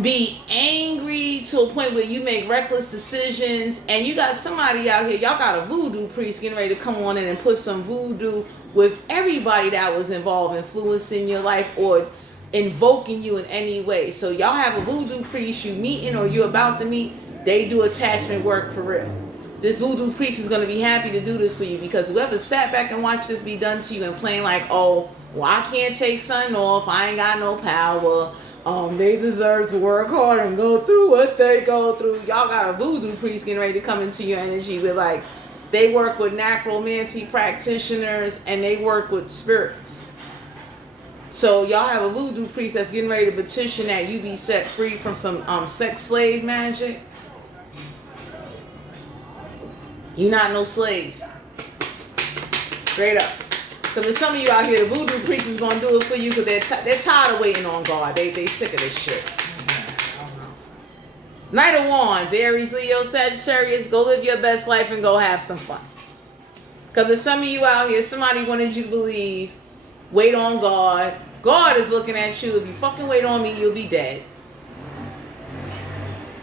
be angry to a point where you make reckless decisions. And you got somebody out here, y'all got a voodoo priest getting ready to come on in and put some voodoo with everybody that was involved, influencing your life or invoking you in any way. So y'all have a voodoo priest you meeting or you're about to meet. They do attachment work for real. This voodoo priest is going to be happy to do this for you, because whoever sat back and watched this be done to you and playing like, oh, well, I can't take something off, I ain't got no power, they deserve to work hard and go through what they go through. Y'all got a voodoo priest getting ready to come into your energy with, like, they work with necromancy practitioners and they work with spirits. So y'all have a voodoo priest that's getting ready to petition that you be set free from some sex slave magic. You're not no slave. Straight up. Because for some of you out here, the voodoo priest is going to do it for you because they're tired of waiting on God. They sick of this shit. Knight of Wands, Aries, Leo, Sagittarius. Go live your best life and go have some fun. Because for some of you out here, somebody wanted you to believe, wait on God. God is looking at you. If you fucking wait on me, you'll be dead.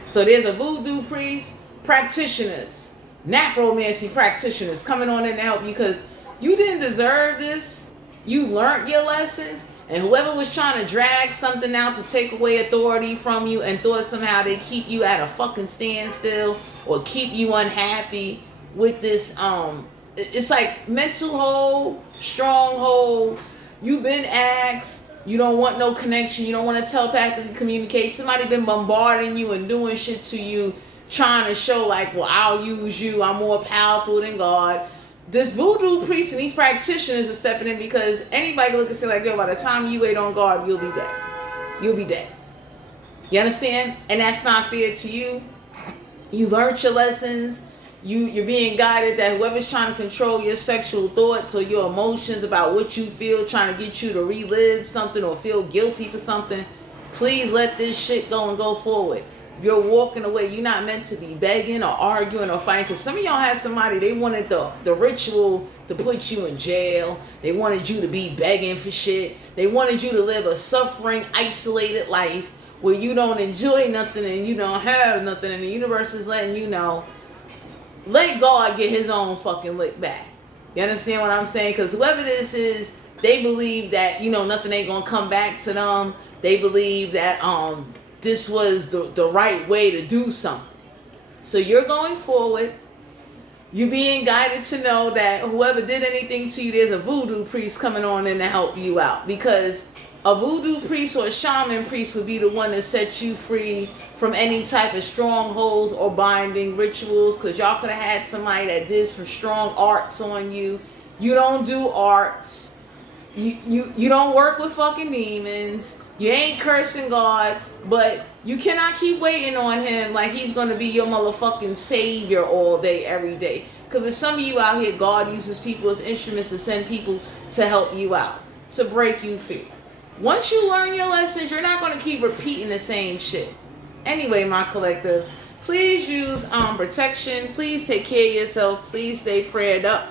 So there's a voodoo priest, practitioners, necromancy practitioners coming on in to help you, because you didn't deserve this. You learned your lessons. And whoever was trying to drag something out to take away authority from you and thought somehow they keep you at a fucking standstill or keep you unhappy with this, it's like mental hold, stronghold. You've been asked, you don't want no connection, you don't want to telepathically communicate. Somebody been bombarding you and doing shit to you. trying to show like, well, I'll use you, I'm more powerful than God. This voodoo priest and these practitioners are stepping in because anybody can look and say like, yo, by the time you wait on God, you'll be dead. You'll be dead. You understand? And that's not fair to you. You learned your lessons. You're being guided that whoever's trying to control your sexual thoughts or your emotions about what you feel, trying to get you to relive something or feel guilty for something, please let this shit go and go forward. You're walking away. You're not meant to be begging or arguing or fighting. Because some of y'all had somebody, they wanted the ritual to put you in jail. They wanted you to be begging for shit. They wanted you to live a suffering, isolated life where you don't enjoy nothing and you don't have nothing. And the universe is letting you know, let God get his own fucking lick back. You understand what I'm saying? Because whoever this is, they believe that, nothing ain't going to come back to them. They believe that this was the right way to do something. So you're going forward. You're being guided to know that whoever did anything to you, there's a voodoo priest coming on in to help you out. Because a voodoo priest or a shaman priest would be the one that sets you free from any type of strongholds or binding rituals. Because y'all could have had somebody that did some strong arts on you. You don't do arts. You don't work with fucking demons. You ain't cursing God. But you cannot keep waiting on him like he's going to be your motherfucking savior all day, every day. Because for some of you out here, God uses people as instruments to send people to help you out, to break you free. Once you learn your lessons, you're not going to keep repeating the same shit. Anyway, my collective, please use protection. Please take care of yourself. Please stay prayed up.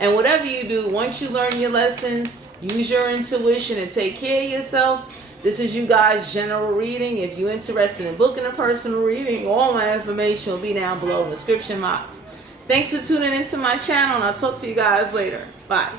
And whatever you do, once you learn your lessons, use your intuition and take care of yourself. This is you guys' general reading. If you're interested in booking a personal reading, all my information will be down below in the description box. Thanks for tuning into my channel, and I'll talk to you guys later. Bye.